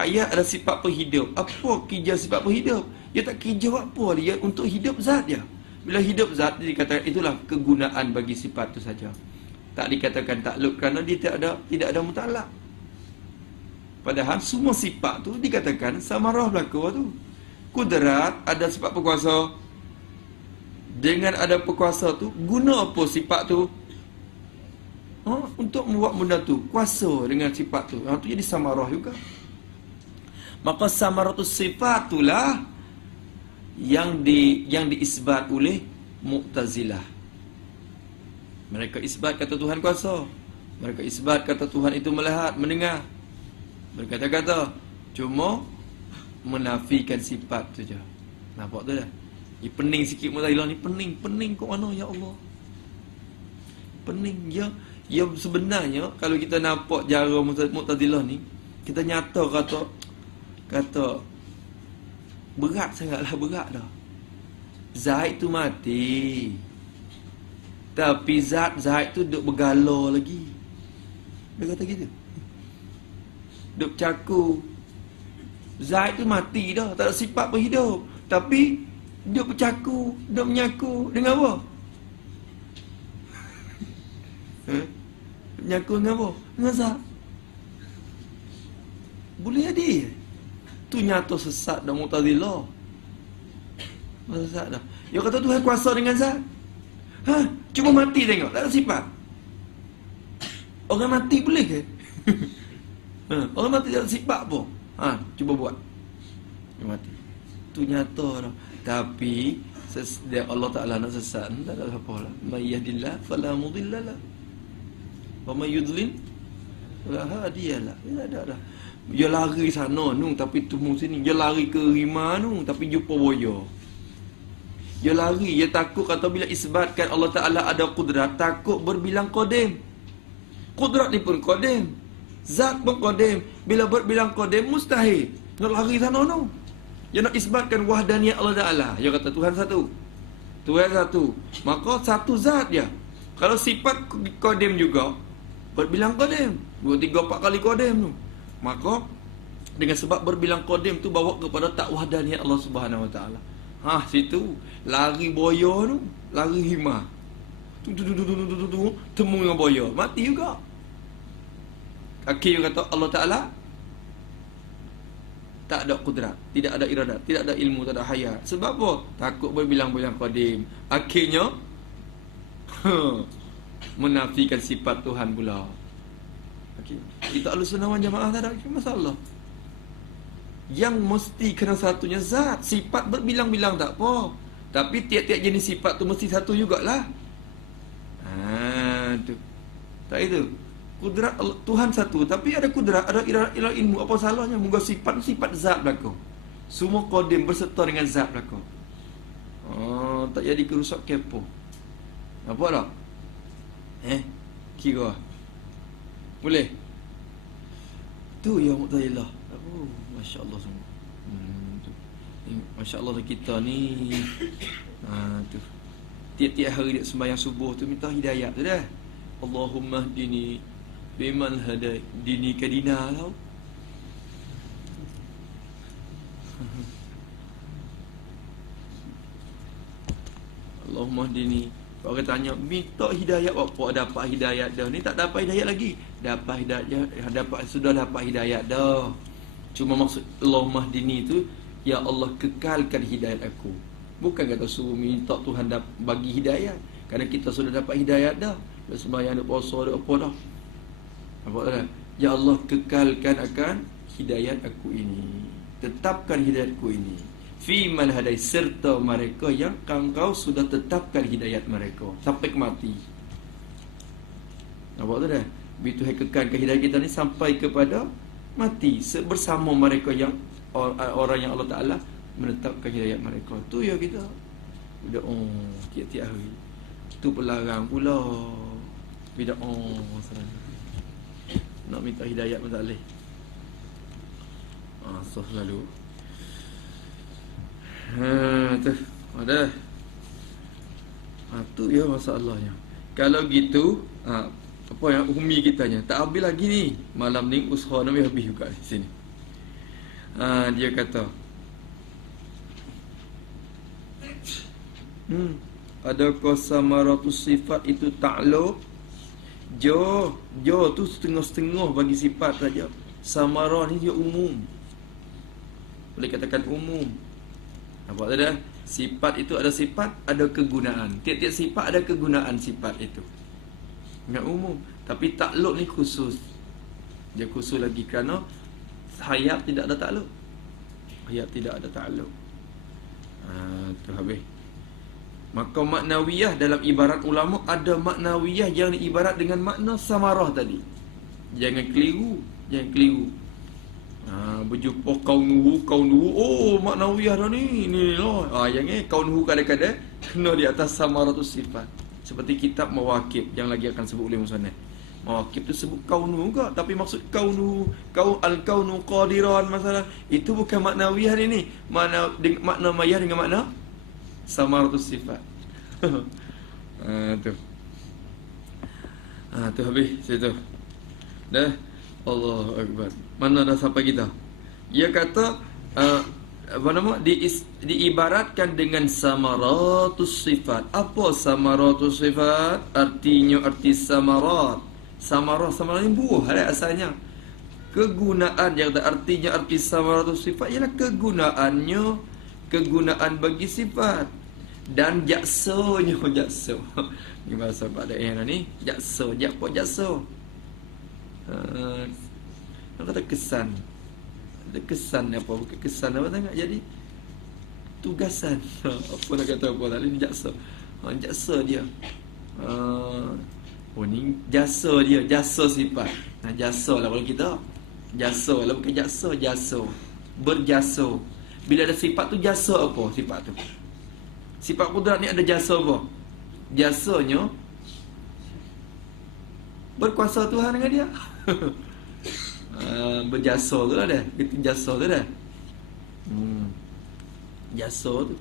Hayat ada sifat penghidup. Apa kerja sifat penghidup? Dia tak kerja apa dia untuk hidup zat dia. Bila hidup zat dia dikatakan itulah kegunaan bagi sifat tu saja. Tak dikatakan takluk kerana dia tidak ada muta'allaq. Padahal semua sifat tu dikatakan samarah berlaku tu. Kudrat ada sifat berkuasa. Dengan ada berkuasa tu, guna apa sifat tu? Untuk membuat benda tu, kuasa dengan sifat tu. Tu jadi samarah juga. Maka samaratus sifat itulah yang diisbat oleh Mu'tazilah. Mereka isbat kata Tuhan kuasa. Mereka isbat kata Tuhan itu melihat, mendengar. Berkata-kata, cuma menafikan sifat tu je. Nampak tu dah? Dia pening sikit Mu'tazilah ni. Pening kat mana ya Allah? Pening. Ya sebenarnya kalau kita nampak cara Mu'tazilah ni, kita nyata kata berat sangatlah, berat dah. Zaid tu mati. Tapi Zaid tu duk bergala lagi. Dia kata gitu. Duk caku. Zaid tu mati dah, tak ada sifat berhidup. Tapi duk bercaku, duk menyaku dengan apa? Menyaku dengan apa? Dengan Zaid. Boleh jadi. Tu nyata sesat dah Mu'tazilah. Sesat dah. Dia kata Tuhan kuasa dengan Zat. Cuma mati tengok, tak ada sifat. Orang mati boleh ke? Orang mati tak ada sifat apa? Cuba buat. Dia mati. Tu nyata dah. Tapi Allah Ta'ala nak sesat, tak ada apa lah. May yahdillah fala mudhillalah. Wa may yudlil fala hadiyalah. Tak ada dah. Dia lari sana nu tapi temu sini. Dia lari ke Rima nu tapi jumpa buaya. Dia lari, dia takut kata bila isbatkan Allah Ta'ala ada kudrat, takut berbilang qadim. Kudrat ni pun qadim. Zat pun qadim. Bila berbilang qadim mustahil. Nak lari sana nu. Dia nak isbatkan wahdaniyat Allah Ta'ala. Dia kata Tuhan satu. Tuhan satu. Maka satu zat dia. Kalau sifat qadim juga berbilang qadim. 2, 3, 4 kali qadim tu. Maka dengan sebab berbilang qadim tu bawa kepada tak wahdaniyat Allah Subhanahu Wa Taala. Situ lari boya tu, lari hima. Temu dengan boya, mati juga. Akhirnya kata Allah Ta'ala tak ada kudrat, tidak ada iradat, tidak ada ilmu, tak ada hayat. Sebab apa? Takut berbilang-bilang qadim. Akhirnya menafikan sifat Tuhan pula. Okay. Kita Ahlussunnah wal Jamaah tak ada masalah. Yang mesti kena satunya zat. Sifat berbilang-bilang tak apa, tapi tiap-tiap jenis sifat tu mesti satu jugalah. Tu. Tak itu. Kudrat Allah, Tuhan satu, tapi ada kudrat, ada ilmu. Apa salahnya? Moga sifat zat belaka. Semua qadim berserta dengan zat belaka. Tak jadi kerusak kepo. Apa tak? Kira boleh? Tu ya Mu'tazilah. Masya Allah semua. Masya Allah kita ni. Tu. Tiap-tiap hari dia sembahyang subuh tu minta hidayat tu dah. Allahumma hdini biman hadai dini kadina tau. Allahumma hdini. Orang tanya minta hidayat apa, dapat hidayat dah. Ni tak dapat hidayat lagi. Dapat hidayat, sudah dapat hidayat dah. Cuma maksud Allahumma hdini tu, ya Allah kekalkan hidayat aku. Bukan kata suruh minta Tuhan bagi hidayat. Kerana kita sudah dapat hidayat dah. Dah sembahyang, dah puasa, dah apa dah. Apa dah? Ya Allah kekalkan akan hidayat aku ini. Tetapkan hidayatku ini. Fi man hadai, serta mereka yang engkau sudah tetapkan hidayat mereka sampai ke mati. Nampak tu dah? Begitu kekalkan hidayat kita ni sampai kepada mati bersama mereka yang orang yang Allah Ta'ala menetapkan hidayat mereka. Tu ya kita bid'ah tiap-tiap hari. Tu pelarang pula bid'ah nak minta hidayat pun tak boleh. So selalu tu ada. Tu ya masalahnya. Kalau gitu apa yang Umi kitanya tak habis lagi ni. Malam ni usaha nak habis juga di sini. Dia kata adakah samaratus sifat itu ta'alluq? Jo tu setengah-setengah bagi sifat saja. Samarah ni dia umum. Boleh katakan umum. Nampak tak dah? Sifat itu ada sifat, ada kegunaan. Tiap-tiap sifat ada kegunaan sifat itu. Yang umum. Tapi ta'alluq ni khusus. Dia khusus lagi kerana hayat tidak ada ta'alluq. Hayat tidak ada ta'alluq. Tu habis. Maka maknawiyah dalam ibarat ulama ada maknawiyah yang ibarat dengan makna samarah tadi. Jangan keliru. Berjumpa kaunuhu. Oh, maknawiyah dah ni lah. Yang kaunuhu kadang-kadang kena di atas samaratus sifat. Seperti kitab Mawaqib yang lagi akan sebut oleh Musannaf. Mawaqib tu sebut kaunuhu juga, tapi maksud kaunuhu, al-kaunu qadiran masalah. Itu bukan maknawiyah ni. Makna mayah dengan makna samaratus sifat. Tu. Tu habis situ. Dah. Allahu akbar. Mana dah sampai kita? Dia kata diibaratkan dengan samaratus sifat. Apa samaratus sifat? Arti samarat. Samarah ni buah lah asalnya. Kegunaan yang artinya arti samaratus sifat ialah kegunaan bagi sifat. Dan jaksonya. Ni bahasa Pak Daerah ni. Jakso. Nak kata kesan. Ada kesan apa? Bukan kesan apa tengok. Jadi tugasan. Apa nak kata apa tadi? Jakso. Jakso dia. Ni jasa dia. Jasa sifat. Jasa lah kalau kita. Jasa lah, bukan jasa. Berjasa. Bila ada sifat tu, jasa apa sifat tu? Sifat kudrat ni ada jasa apa? Jasanya berkuasa Tuhan dengan dia. Berjasa tu lah dah. Itu jasa tu dah. Jasa tu.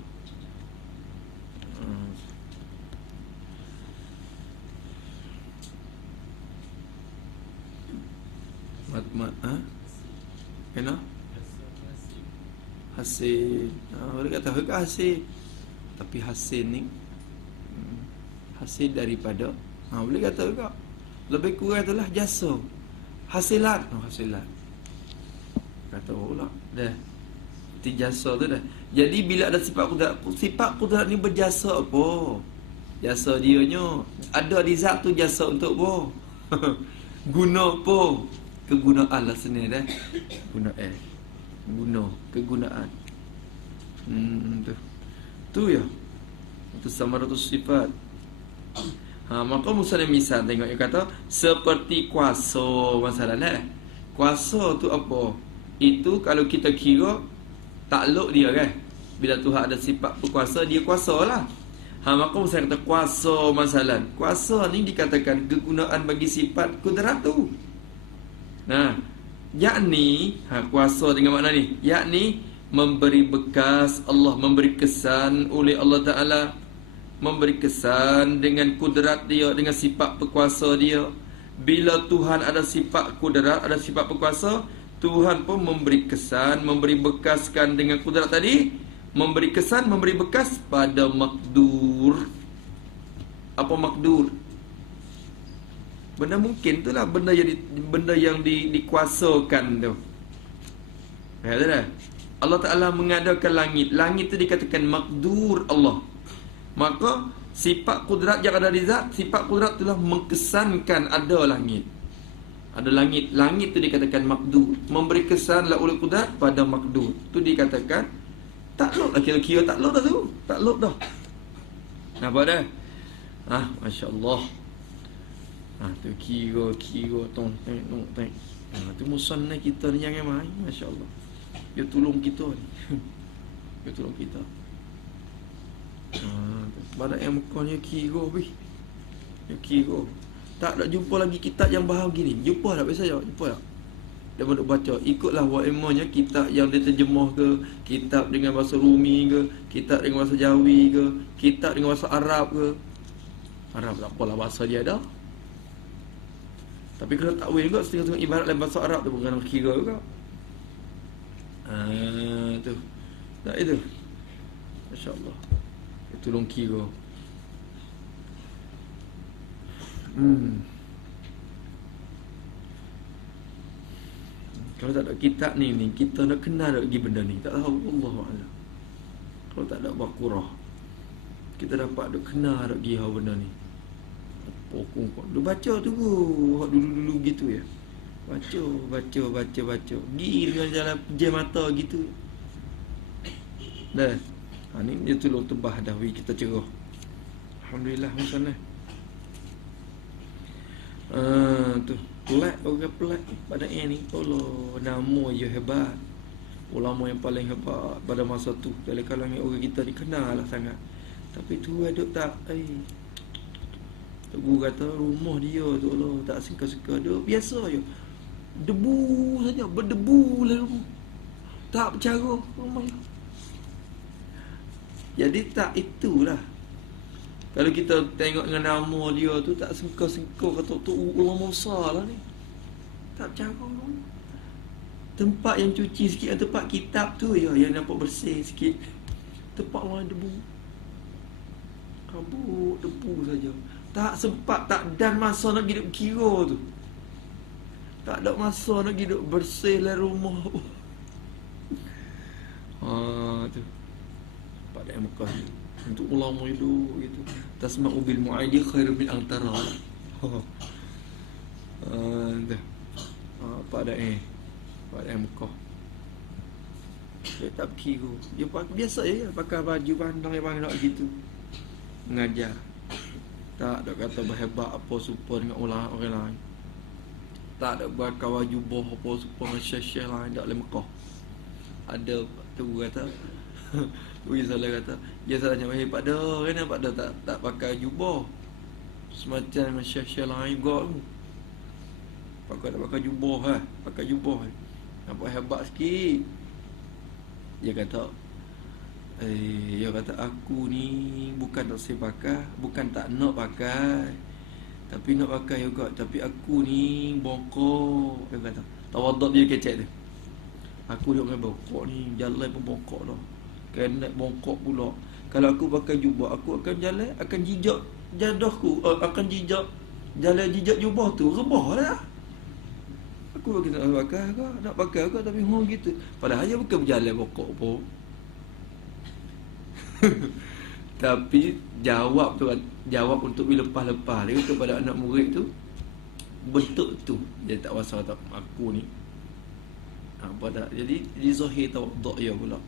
Kena? Hasil. Boleh kata hasil. Tapi hasil ni hasil daripada boleh kata juga. Lebih kurang itulah jasa. Hasilat. Hasilat. Kata pula. Dah. Itu jasa tu dah. Jadi bila ada sifat kudrat ni berjasa apa? Jasa dianya. Ada di zat tu jasa untuk apa? Guna apa? Kegunaan lah sini dah. Guna. Kegunaan. Tu ya. Itu samaratus sifat. Maka misalnya misal tengok dia kata seperti kuasa masalah dah. Kuasa tu apa? Itu kalau kita kira takluk dia kan. Bila Tuhan ada sifat berkuasa, dia kuasalah. Maka misalnya kata kuasa masalah. Kuasa ni dikatakan kegunaan bagi sifat kudrat tu. Yakni kuasa dengan makna ni, yakni memberi bekas Allah, memberi kesan oleh Allah Ta'ala, memberi kesan dengan kudrat dia, dengan sifat berkuasa dia. Bila Tuhan ada sifat kudrat, ada sifat berkuasa, Tuhan pun memberi kesan, memberi bekaskan dengan kudrat tadi, memberi kesan, memberi bekas pada makdur. Apa makdur? Benda mungkin tu lah, benda yang dikuasakan tu. Ya, Allah Ta'ala mengadakan langit. Langit tu dikatakan makdur Allah. Maka sifat kudrat yang ada di zat, sifat kudrat itulah mengkesankan ada langit. Ada langit. Langit tu dikatakan makdur. Memberi kesan lah oleh kudrat pada makdur. Tu dikatakan takluk lah, kira-kira takluk dah tu. Takluk dah. Nampak dah? Masya Allah. Tu kira tong. Tu musannah kita ni jangan main. Masya Allah. Dia tolong kita ni. Dia tolong kita. Pada yang mukanya kira bih. Dia kira. Tak nak jumpa lagi kitab yang bahas gini. Jumpa tak biasa je? Jumpa tak? Dia duk baca. Ikutlah wa'imahnya kitab yang diterjemah ke, kitab dengan bahasa Rumi ke, kitab dengan bahasa Jawi ke, kitab dengan bahasa Arab ke. Arab tak apalah bahasa dia dah. Tapi kalau takwil juga setengah-setengah ibarat dalam bahasa Arab tu bukan kira juga. Tu. Tak itu. Masya-Allah. Tolong kira. Kalau tak ada kitab ni kita nak kenal lagi benda ni. Tak tahu Allahuakbar. Kalau tak ada Baqarah, kita dapat nak kenal lagi hal benda ni. Dia baca tu dulu-dulu gitu ya. Baca. Gi dengan jalan pejam mata gitu. Dah. Ni dia tolong tebah dah kita cerah. Alhamdulillah masalah. Tu pelat orang pelat pada ni. Allah, nama dia hebat. Ulama yang paling hebat pada masa tu. Kalau orang kita dikenal lah sangat. Tapi tu ada tak Guru kata rumah dia tu Allah tak suka-suka dia. Biasa je. Debu saja, berdebu lah rumah. Tak bercara rumah dia. Jadi tak itulah. Kalau kita tengok dengan nama dia tu tak sengkau-sengkau kata tu ulama besar lah ni. Tak bercara rumah. Tempat yang cuci sikit, tempat kitab tu ya, yang nampak bersih sikit. Tempat lain debu. Kabut debu saja. Tak sempat, tak dan masa nak hidup kira tu. Tak ada masa nak hidup bersih lah rumah. Tu. Pada Mekah ni. Untuk ulama itu gitu. Tasma'u bil mu'aidi khairu min antara. Pada Mekah. Dia tak kira. Dia biasa je pakai baju pandang yang nak gitu. Mengajar. Tak ada kata berhebat apa super dengan orang lain. Tak ada buat kawal jubah apa super dengan syekh-syekh lain tak boleh Mekah. Ada tu kata Ui salah kata dia salah macam hebat dah. Kenapa dah tak pakai jubah semacam syekh-syekh lain gak tu. Tak pakai jubah pakai jubah. Nampak hebat sikit. Dia kata aku ni bukan tak saya pakai, bukan tak nak pakai, tapi nak pakai juga. Tapi aku ni bongkok. Dia kata tawaduk dia kecek tu. Aku tengok dengan bongkok ni, jalan pun bongkok dah. Kena bongkok pula. Kalau aku pakai jubah, aku akan jalan, akan jijak jadahku, akan jijak jalan jijak jubah tu, rebah lah. Aku bagi nak pakai aku tapi gitu. Padahal dia bukan berjalan bongkok pun. Tapi jawab untuk lepas-lepas dia kepada anak murid tu, bentuk tu dia tak rasa tak aku ni apa dah. Jadi zahir tawaduk dia pula.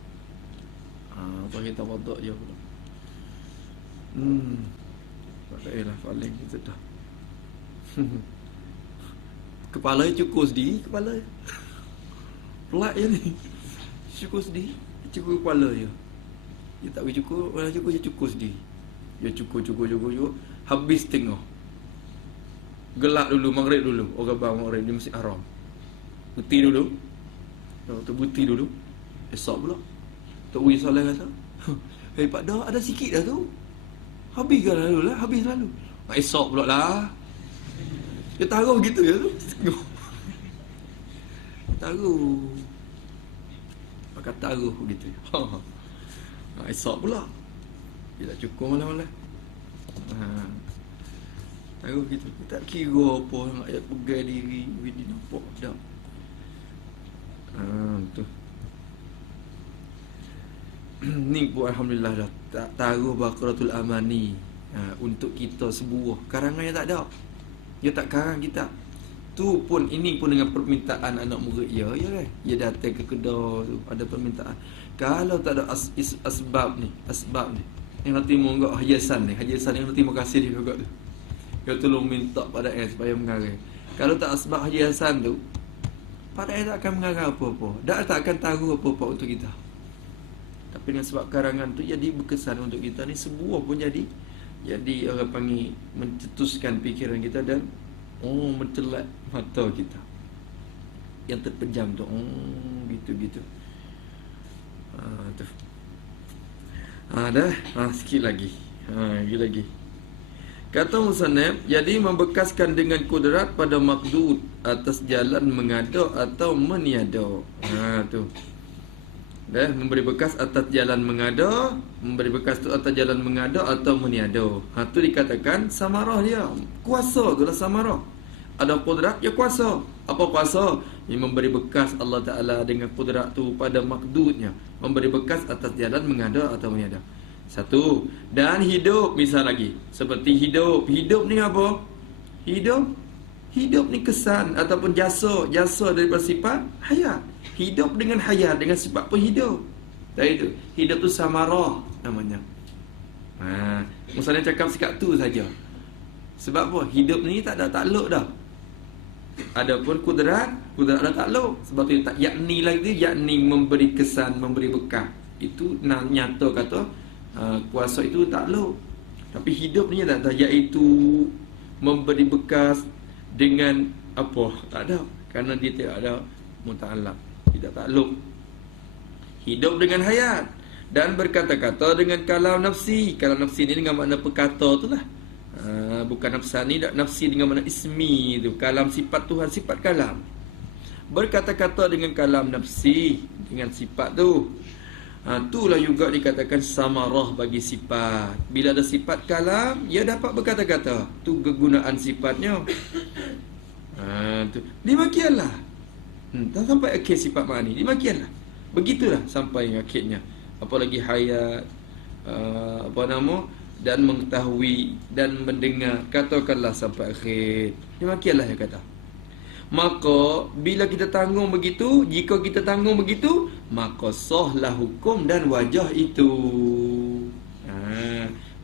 Zahir tawaduk dia pula. Baiklah paling kita dah. Kepala dia cukur sendiri, kepala dia. Pelak je ni. Cukur sendiri, cukur kepala dia. Dia tak boleh cukur, orang cukur dia cukur sendiri. Dia cukur. Habis tengah. Gelap dulu, maghrib dulu. Orang bang maghrib di Masjid Haram. Putih dulu. Waktu putih dulu. Esok pula Tok Wee solat kata, Pak dah ada sikit dah tu. Habis lalu lah. Esok pula lah. Dia taruh gitu ya tu. Taruh begitu. Esok pula dia tak cukup malam-malam. Taruh gitu. Kita tak kira apa nak ayat pegang diri, dia nampak dah. Tu. Ni pun alhamdulillah dah tak taruh Baqaratul Amani untuk kita sebuah. Karangannya tak ada. Dia tak karang kita. Tu pun, ini pun dengan permintaan anak murid dia, ya kan? Dia datang ke kedai tu, ada permintaan. Kalau tak ada asbab ni, yang nanti monggak hajasan yang nanti terima kasih dia juga tu. Dia tolong minta pada supaya mengarang. Kalau tak asbab hajasan tu, pada tak akan mengarang apa-apa. Tak akan tahu apa-apa untuk kita. Tapi dengan sebab karangan tu jadi berkesan untuk kita ni, sebuah pun jadi orang panggil mencetuskan fikiran kita dan mencelat mata kita yang terpejam tu. Gitu. Tu. Dah. Sikit lagi. Lagi. Kata musannaf, jadi membekaskan dengan kudrat pada maqdud atas jalan mengada atau meniada. Tu. Dah, memberi bekas atas jalan mengada, memberi bekas tu atas jalan mengada atau meniada. Tu dikatakan samarah dia. Kuasa tu lah samarah. Ada kudrat, ya kuasa. Apa kuasa? Dia memberi bekas Allah Ta'ala dengan kudrat tu pada makdudnya. Memberi bekas atas jalan mengada atau meniada. Satu. Dan hidup, misal lagi. Seperti hidup. Hidup ni apa? Hidup ni kesan ataupun jasa daripada sifat hayat. Hidup dengan hayat, dengan sifat pun hidup. Dari itu, hidup tu samarah namanya. Misalnya cakap sikat tu saja. Sebab apa? Hidup ni tak ada takluk dah. Adapun kudrat ada takluk. Sebab tu tak yakni lagi, yakni memberi kesan, memberi bekas. Itu nyata kata kuasa itu takluk. Tapi hidup ni tak ada, iaitu memberi bekas dengan apa? Tak ada. Kerana dia tidak ada muta'alaq, tidak takluk. Hidup dengan hayat dan berkata-kata dengan kalam nafsi. Kalam nafsi ni dengan makna perkata tu lah. Bukan nafsani, nafsi dengan makna ismi tu. Kalam sifat Tuhan, sifat kalam. Berkata-kata dengan kalam nafsi, dengan sifat tu. Itulah juga dikatakan samarah bagi sifat. Bila ada sifat kalam, ia dapat berkata-kata. Tu kegunaan sifatnya. Tu. Demikianlah. Tak sampai akhir sifat ma'ani. Demikianlah. Begitulah sampai akhirnya. Apalagi hayat, dan mengetahui dan mendengar. Katakanlah sampai akhir. Demikianlah yang kata. Maka bila kita tanggung begitu, jika kita tanggung begitu, maka sahlah hukum dan wajah itu.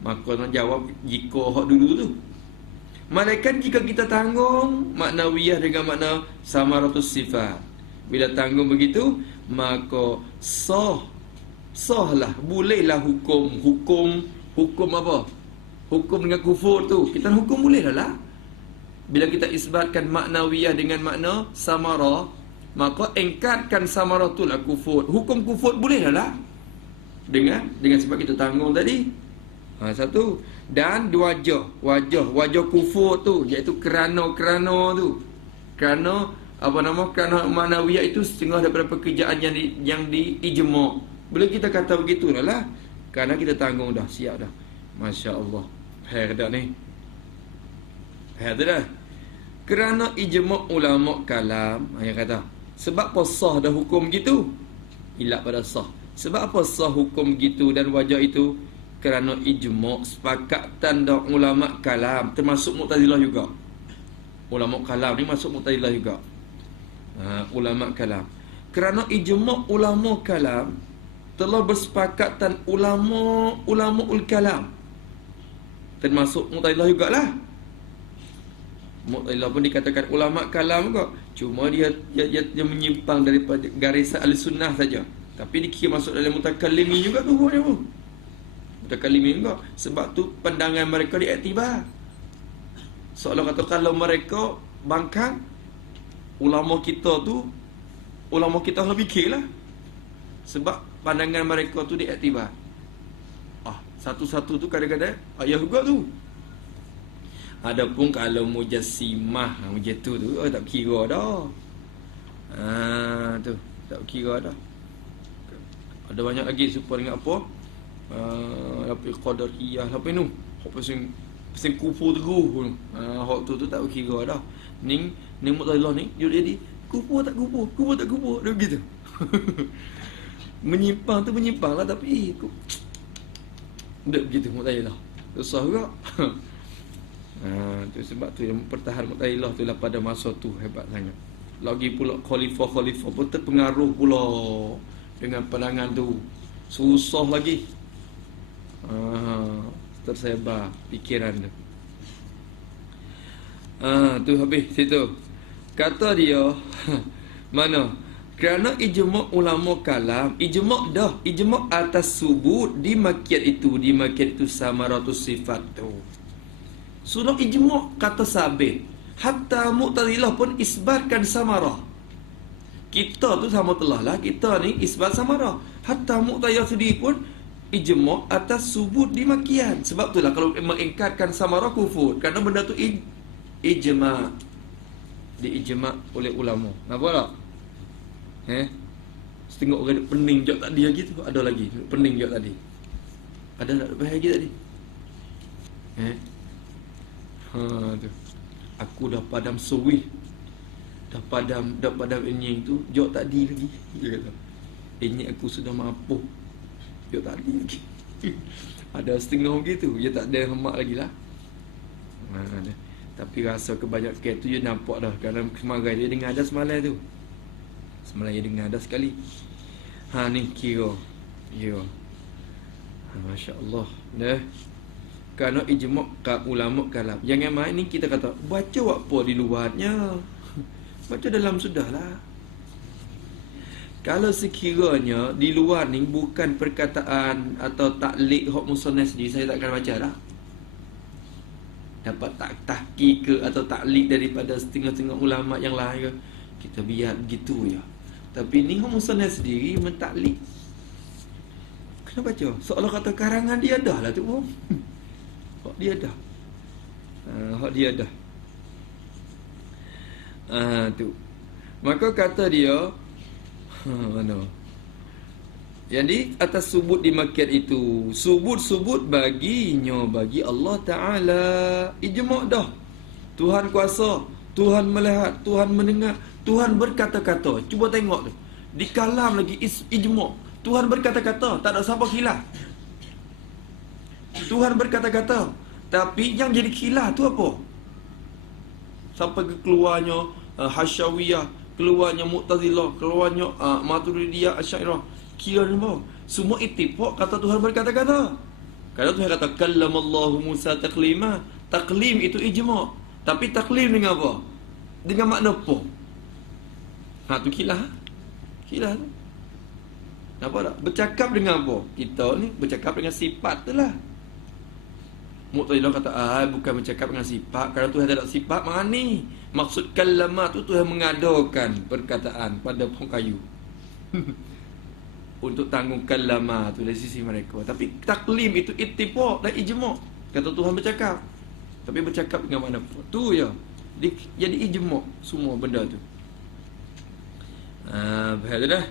Maka nak jawab jika hak dulu tu. Malaikat jika kita tanggung maknawiyah dengan makna samaratus sifat. Bila tanggung begitu, maka sahlah, bolehlah hukum apa? Hukum dengan kufur tu. Kita hukum boleh lah. Bila kita isbatkan maknawiyah dengan makna samara, maka engkarkan samara tu lah kufur. Hukum kufur boleh lah. Dengan sebab kita tanggung tadi. Satu. Dan wajah kufur tu, iaitu kerana tu. Kerana Kerana ma'nawiyah itu setengah daripada pekerjaan yang di ijma'. Bila kita kata begitu lah, kerana kita tanggung dah, siap dah. Masya Allah. Hair dah ni. Hair dah. Kerana ijma' ulama' kalam, yang kata, sebab apa sah dah hukum gitu? Ilat pada sah. Sebab apa sah hukum gitu dan wajah itu? Kerana ijma' sepakatan dah ulama' kalam, termasuk Mu'tazilah juga. Ulama' kalam ni masuk Mu'tazilah juga. Ulama' kalam. Kerana ijma' ulama' kalam telah bersepakatan ulama' kalam, termasuk Mu'tazilah jugalah. Mu'tazilah pun dikatakan ulama' kalam juga. Cuma dia menyimpang daripada garisan al-sunnah saja. Tapi dikira masuk dalam mutakallimin juga tu dia pun. Mutakallimin juga. Sebab tu pandangan mereka diiktibar. Seolah kata kalau mereka bangkang, ulama kita lebih fikirlah. Sebab pandangan mereka tu diiktibar. Satu-satu tu kadang-kadang ayah juga tu. Adapun kalau mujassimah macam tu tak kira dah. Tu tak kira dah. Ada banyak lagi supaya dengan apa? Apa qadariyah apa ni? Apa pasal kufur terus pun. Hak tu tak kira dah. Ning Mu'tazilah ni dia jadi kufur tak kufur dia begitu. Menyimpang lah tapi tak begitu Mu'tazilah. Susah juga. Tu sebab tu yang mempertahan Mu'tazilah tu lah pada masa tu hebat sangat. Lagi pula khalifah pun terpengaruh pula dengan pandangan tu. Susah lagi. Tersebar fikiran tu. Tu habis situ. Kata dia mana? Kerana ijma' ulama kalam, ijma' atas subut di makiat itu samaratus sifat tu. Sudah ijma' kata sabit. Hatta Mu'tazilah pun isbatkan samarah. Kita tu sama telah lah, kita ni isbat samarah. Hatta Mu'tazilah sendiri pun ijma' atas subut di makian. Sebab itulah kalau mengingkarkan samarah kufur, kerana benda tu ijma' diijma' oleh ulama. Nampak tak? Setengah orang pening jok tadi lagi tu. Ada lagi pening jok tadi. Ada tak lebih lagi tadi? Tu. Aku dah padam suwi. Dah padam enying tu jok tadi lagi. Dia kata, enying aku sudah mampu. Jok tadi lagi. Ada setengah begitu. Dia tak ada hemat lagi lah. Tapi rasa kebanyakan tu dia nampak dah. Kerana kemarin dia dengar ada semalam tu. Semalam dia dengar ada sekali. Ni kira. Masya Allah. Dah. Kerana ijma' ulama kalam. Jangan main ni kita kata baca apa di luarnya. Baca dalam sudahlah. Kalau sekiranya di luar ni bukan perkataan atau taklid hak musannaf sendiri, saya tak akan baca dah. Dapat tahqiq ke atau taklid daripada setengah-setengah ulama yang lain ke, kita biar begitu ya. Tapi ni hak musannaf sendiri mentaklid. Kena baca. Seolah kata karangan dia dah lah tu. Hak dia dah. Tu. Maka kata dia mana? Jadi atas subut di makiat itu, subut baginya, bagi Allah Ta'ala. Ijma' dah. Tuhan kuasa, Tuhan melihat, Tuhan mendengar, Tuhan berkata-kata. Cuba tengok tu. Di kalam lagi ijma'. Tuhan berkata-kata, tak ada siapa khilaf. Tuhan berkata-kata, tapi yang jadi khilaf tu apa? Sampai ke keluarnya Hasyawiyah, keluarnya Mu'tazilah, keluarnya Maturidiyah, Asy'ariyah. Kira ni apa? Semua ittifaq kata Tuhan berkata-kata. Kalau Tuhan kata kallamallahu Musa taklima, taklim itu ijma'. Tapi taklim dengan apa? Dengan makna apa? Tu khilaf. Khilaf tu. Nampak tak? Bercakap dengan apa? Kita ni bercakap dengan sifat tu lah. Mu'tazilah kata, bukan bercakap dengan sifat. Kerana Tuhan tak ada sifat, mana ni? Maksud kalama tu Tuhan mengadakan perkataan pada pohon kayu. Untuk tanggung kalama tu dari sisi mereka. Tapi taklim itu ittifaq dan ijma'. Kata Tuhan bercakap. Tapi bercakap dengan mana? Tu ya. Jadi ijma' semua benda tu. Faham dah?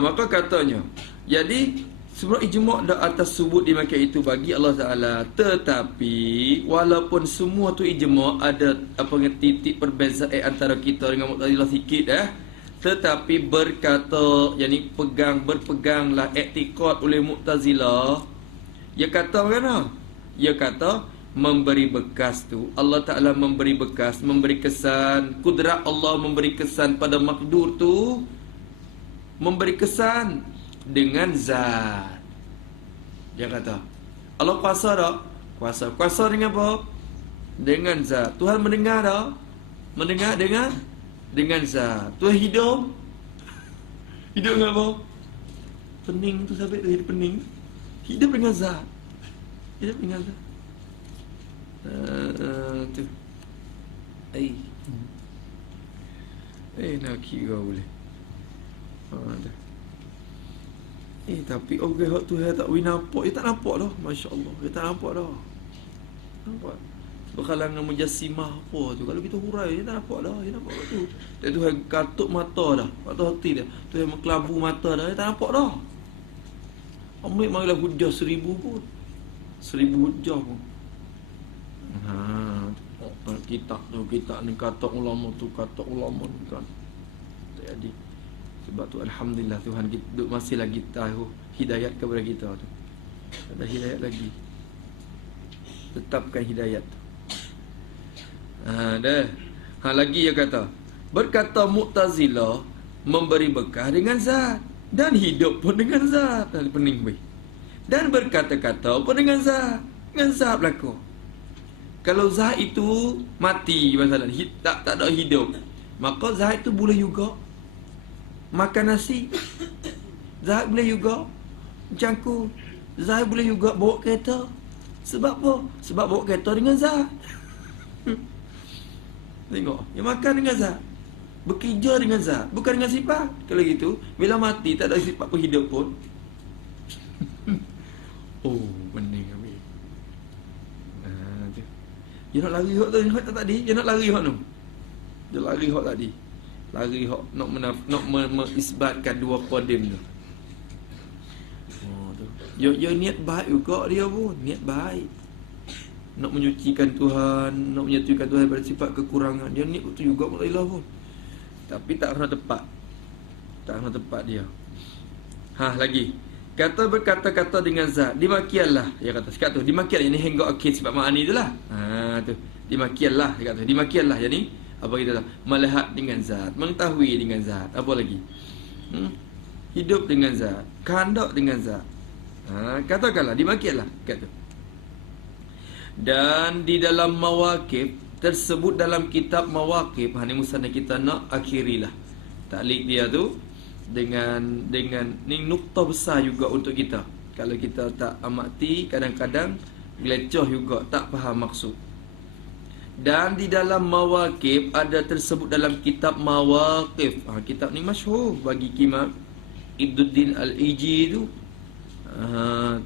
Maka katanya, jadi sebab ijma' dah atas subut dimakan itu bagi Allah Ta'ala. Tetapi walaupun semua tu ijma' ada titik perbezaan antara kita dengan Mu'tazilah sikit tetapi berkata, yakni berpeganglah i'tiqad oleh Mu'tazilah. Dia kata mana? Dia kata memberi bekas tu, Allah Ta'ala memberi bekas, memberi kesan, kudrat Allah memberi kesan pada makdur tu, memberi kesan dengan zat. Dia kata Allah kuasa tak? Kuasa dengan apa? Dengan zat. Tuhan mendengar tak? Mendengar dengan zat. Tuhan hidup dengan apa? Pening tu sampai tu hidup pening. Hidup dengan zat. Hidup dengan zat. Tu. Nak kira boleh. Dah. Tapi orang hak tu tak nampak. Dia tak nampak dah. Masya-Allah. Dia tak nampak dah. Nampak. Berkalangan mujassimah apa tu. Kalau kita hurai dia tak nampak dah. Dia nampak tu. Dia tu katuk mata dah. Mata hati dia. Tu yang mengkelabu mata dah. Dia tak nampak dah. Ambil marilah hujah 1000 pun. 1000 hujah pun. Kitab ni kata ulama tu, kata ulama ni kan. Jadi sebab tu alhamdulillah Tuhan kita masih lagi tahu hidayat kepada kita tu. Ada hidayat lagi. Tetapkan hidayat tu. Lagi dia kata, berkata Mu'tazilah memberi bekas dengan zat dan hidup pun dengan zat. Pening baik. Dan berkata-kata pun dengan zat. Dengan zat berlaku. Kalau zat itu mati masalah, tak ada hidup, maka zat itu boleh juga makan nasi. Zat boleh juga jangkut. Zat boleh juga bawa kereta. Sebab apa? Sebab bawa kereta dengan zat. Tengok, dia makan dengan zat, bekerja dengan zat, bukan dengan sifat. Kalau gitu, bila mati tak ada sifat pun hidup pun. Bening habis. Dia nak lari hak tadi, dia nak lari hak tu. Dia lari hak tadi. Lari hak nak mengisbatkan dua qadim tu. Tu. Dia niat baik juga dia pun, niat baik. Nak menyucikan Tuhan, nak menyatukan Tuhan daripada sifat kekurangan. Dia niat betul juga Mu'tazilah pun. Tapi tak pernah tepat. Tak pernah tepat dia. Lagi. Kata berkata-kata dengan zat, dimakianlah. Dia kata sekat tu, dimakianlah. Ini henggok akid sifat ma'ani tu lah. Tu. Dimakianlah. Dia kata, dimakianlah. Jadi, apa kita tahu? Melihat dengan zat, mengetahui dengan zat. Apa lagi? Hidup dengan zat, kehendak dengan zat. Katakanlah, dimakianlah. Kata. Dan di dalam mawaqif tersebut dalam kitab mawaqif, ni musannaf kita nak akhirilah taklik dia tu dengan ni nukta besar juga untuk kita. Kalau kita tak amati, kadang-kadang gelecoh juga, tak faham maksud. Dan di dalam mawaqif ada tersebut dalam kitab mawaqif. Kitab ni masyhur bagi Imam Ibnuddin Al-Iji tu.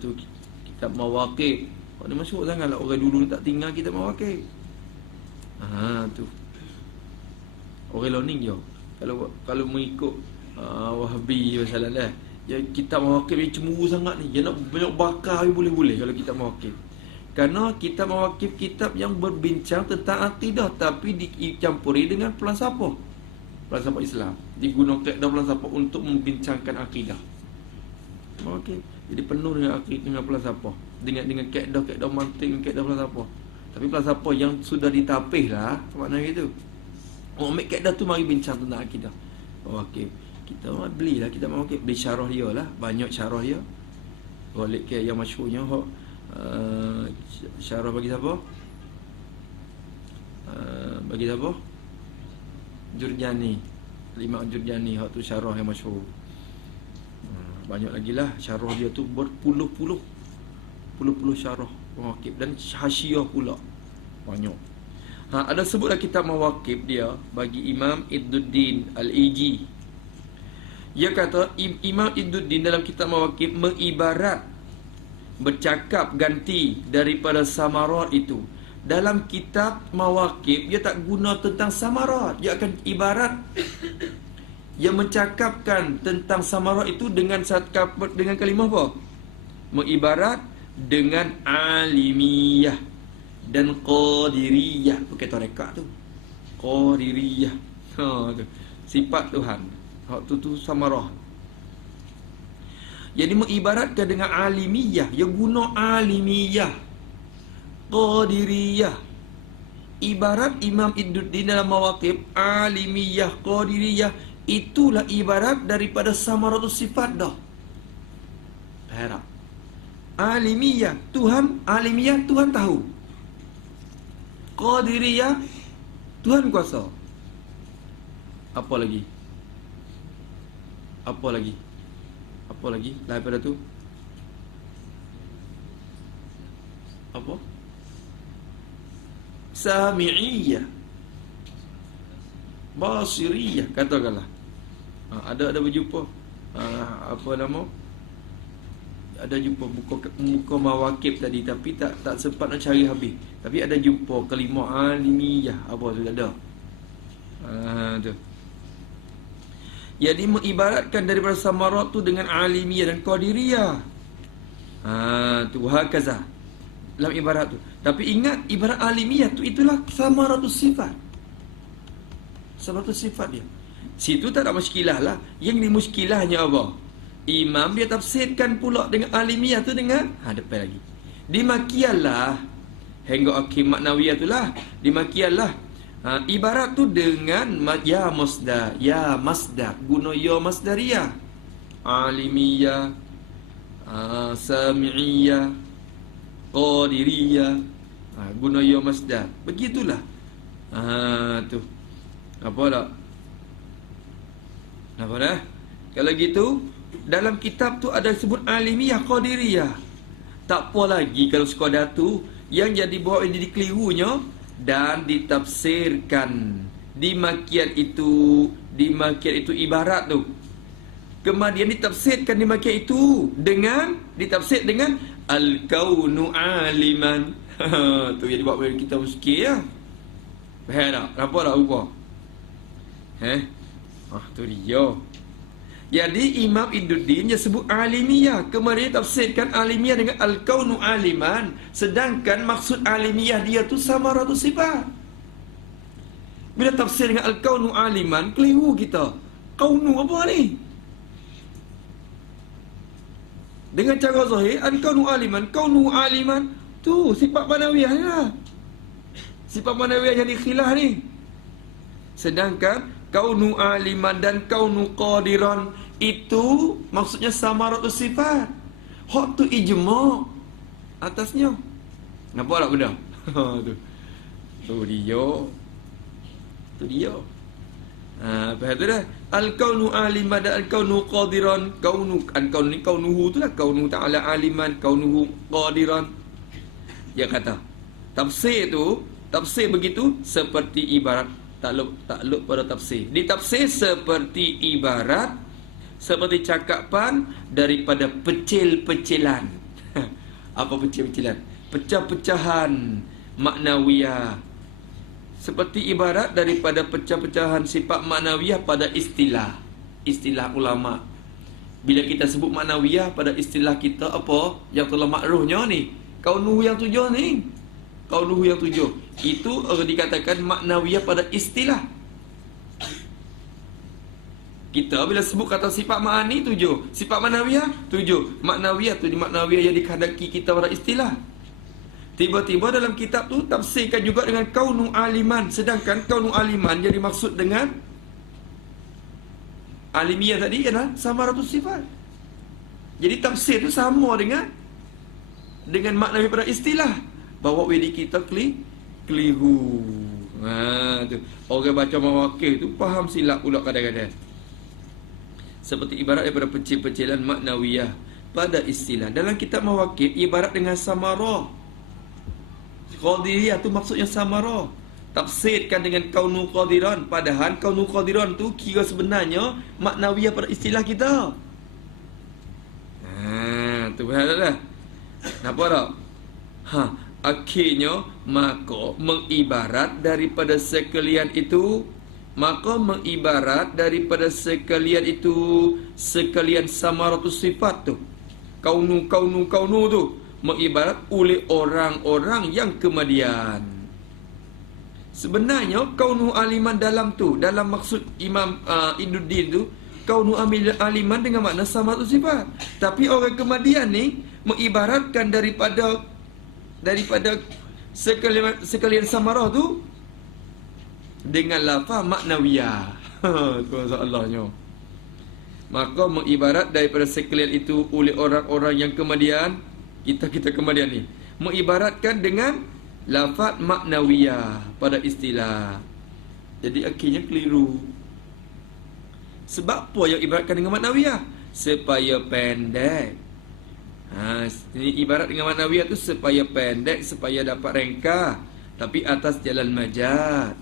Tu kitab mawaqif. Ni masyhur sangatlah, orang dulu tak tinggal kitab mawaqif. Tu. Orang learning je. Kalau mengikut Wahabi masalah dah. Ya, kitab mawaqif ni cemburu sangat ni. Dia nak banyak bakar boleh-boleh kalau kitab mawaqif. Kerana kitab mawaqif kitab yang berbincang tentang akidah tapi dicampuri dengan falsafah. Falsafah Islam. Digunakan kaedah falsafah untuk membincangkan akidah. Mawaqif. Jadi penuh dengan akidah, dengan falsafah. Dengan kaedah-kaedah mantik, dengan kaedah falsafah. Tapi falsafah yang sudah ditapih lah. Maknanya gitu. Ambil kaedah tu mari bincang tentang akidah. Mawaqif. Kita belilah kita mawaqif, beli syarah dia lah, banyak syarah dia. Balik ke yang masyhurnya syarah bagi siapa? Bagi siapa? Jurjani. Imam Jurjani hak tu syarah yang masyhur. Banyak lagi lah syarah dia tu berpuluh-puluh syarah mawaqif dan hasyiah pula. Banyak. Ada sebutlah kitab mawaqif dia bagi Imam Ibnuddin Al-Iji. Dia kata Imam Ibnuddin dalam kitab mawaqif mengibarat, bercakap ganti daripada samarat itu. Dalam kitab mawaqif dia tak guna tentang samarat, dia akan ibarat yang mencakapkan tentang samarah itu dengan kalimah apa? Mengibarat dengan alimiyah dan qadiriyah. Pakai tarekat tu. Qadiriyah. Tu. Sifat Tuhan. Hak tu samarah. Jadi mengibaratkan dengan alimiyah, dia guna alimiyah, qadiriyah. Ibarat Imam Idduddin dalam Mawaqif, alimiyah, qadiriyah, itulah ibarat daripada samaratus sifat dah. Harap. Alimiyah, alimiyah Tuhan tahu. Qadiriyah, Tuhan kuasa. Apa lagi? Apa lagi? Apa lagi daripada tu? Apa? Sami'iyah, basiriyah, katakanlah. Ada berjumpa apa nama? Ada jumpa muka mawakib tadi, tapi tak sempat nak cari habis. Tapi ada jumpa kalimah alimiyah, apa tu ada. Tu. Jadi mengibaratkan daripada samarat tu dengan alimiyah dan qadiriyah. Tu hakaza dalam ibarat tu. Tapi ingat, ibarat alimiyah tu itulah samaratus sifat. Samaratus sifat dia. Situ tak ada muskilah lah. Yang ni muskilahnya apa? Imam dia tafsirkan pula dengan alimiyah tu dengan depan lagi. Dimakialah hingga akhir maknawiyah tu lah. Dimakialah ibarat tu dengan ya masdar, guna ya masdariyah, alimiyah, sami'iyah, qadiriyah, guna ya masdar. Begitulah. Tu. Apa tak? Apa dah? Kalau gitu, dalam kitab tu ada sebut alimiyah, qadiriyah. Tak apa lagi kalau sekadar tu, yang jadi bawa ini dikelirunya dan ditafsirkan di makian itu ibarat tu. Kemudian ditafsirkan di makian itu ditafsir dengan al-kaunu aliman. Tu yang dibuat oleh kita muskil ya. Faham tak? Nampak tak rupa? Tu dia. Jadi Imam Idduddin dia sebut alimiyah, kemudian tafsirkan alimiyah dengan al-kaunu aliman, sedangkan maksud alimiyah dia tu samaratus sifat. Bila tafsir dengan al-kaunu aliman, keliru kita. Kaunu apa ni? Dengan cara zahir, al-kaunu aliman tu sifat manawiyah ni lah. Sifat manawiyah yang dikhilaf ni. Sedangkan kaunu aliman dan kaunu qadiran itu maksudnya samaratus sifat. Hak tu ijma' atasnya. Nampak tak benda? Tu dia. Faham tu dah. Al-kaunu aliman dan al-kaunu qadiran. Kaunuhu tu lah. Kaunu ta'ala aliman, kaunuhu qadiran. Dia kata tafsir begitu seperti ibarat takluk pada tafsir. Ditafsir seperti ibarat, seperti cakapan daripada pecil-pecilan. Apa pecil-pecilan? Pecah-pecahan maknawiyah. Seperti ibarat daripada pecah-pecahan sifat maknawiyah pada istilah ulama. Bila kita sebut maknawiyah pada istilah kita, apa yang telah makruhnya ni? Kaunuhu yang tujuh ni. Kaunuhu yang tujuh itu dikatakan maknawiyah pada istilah. Kita bila sebut kata sifat ma'ani tujuh, sifat manawiyah tujuh. Maknawiyah tu di maknawiyah yang dikehendaki kita pada istilah. Tiba-tiba dalam kitab tu tafsirkan juga dengan kaunu aliman, sedangkan kaunu aliman yang dimaksud dengan alimiyah tadi adalah samaratus sifat. Jadi tafsir tu sama dengan maknawiyah pada istilah. Bawa wedi kita keliru. Tu. Orang baca mawakil tu faham silap pula kadang-kadang. Seperti ibarat daripada pecil-pecilan maknawiyah pada istilah. Dalam kitab mawakil ibarat dengan samarah. Qadiriyah tu maksudnya samarah. Tafsirkan dengan kaunu qadiran, padahal kaunu qadiran tu kira sebenarnya maknawiyah pada istilah kita. Tu betul dah. Nampak tak? Akhirnya maka mengibarat daripada sekalian itu maka mengibarat daripada sekalian itu, sekalian samaratus sifat tu, kaunu tu, mengibarat oleh orang-orang yang kemudian. Sebenarnya kaunu aliman dalam tu, dalam maksud Imam Iduddin tu, kaunu aliman dengan makna samaratus sifat. Tapi orang kemudian ni mengibaratkan daripada sekalian samarah tu dengan lafaz maknawiyah. Tu masalahnya. Maka mengibarat daripada sekalian itu oleh orang-orang yang kemudian, kita kemudian ni mengibaratkan dengan lafaz maknawiyah pada istilah. Jadi akhirnya keliru. Sebab apa yang ibaratkan dengan maknawiyah? Supaya pendek. Ini ibarat dengan maknawiyah tu supaya pendek, supaya dapat rengkah, tapi atas jalan majaz.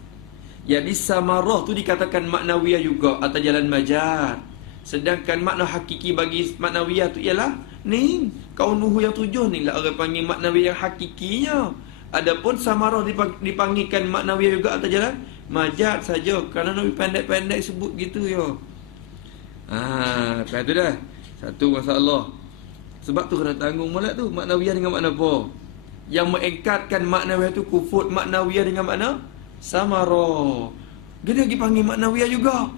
Jadi samarah tu dikatakan maknawiyah juga atas jalan majaz. Sedangkan makna hakiki bagi maknawiyah tu ialah ni, kaunuhu yang tujuh ni lah orang panggil maknawiyah yang hakikinya. Adapun samarah dipanggilkan maknawiyah juga atas jalan majaz saja, kerana Nabi pendek-pendek sebut gitu ya. Lepas tu dah satu masalah. Sebab tu kena tanggung molek tu, maknawiyah dengan makna apa? Yang mengingkarkan maknawiyah tu kufur maknawiyah dengan makna samarah. Dia lagi panggil maknawiyah juga.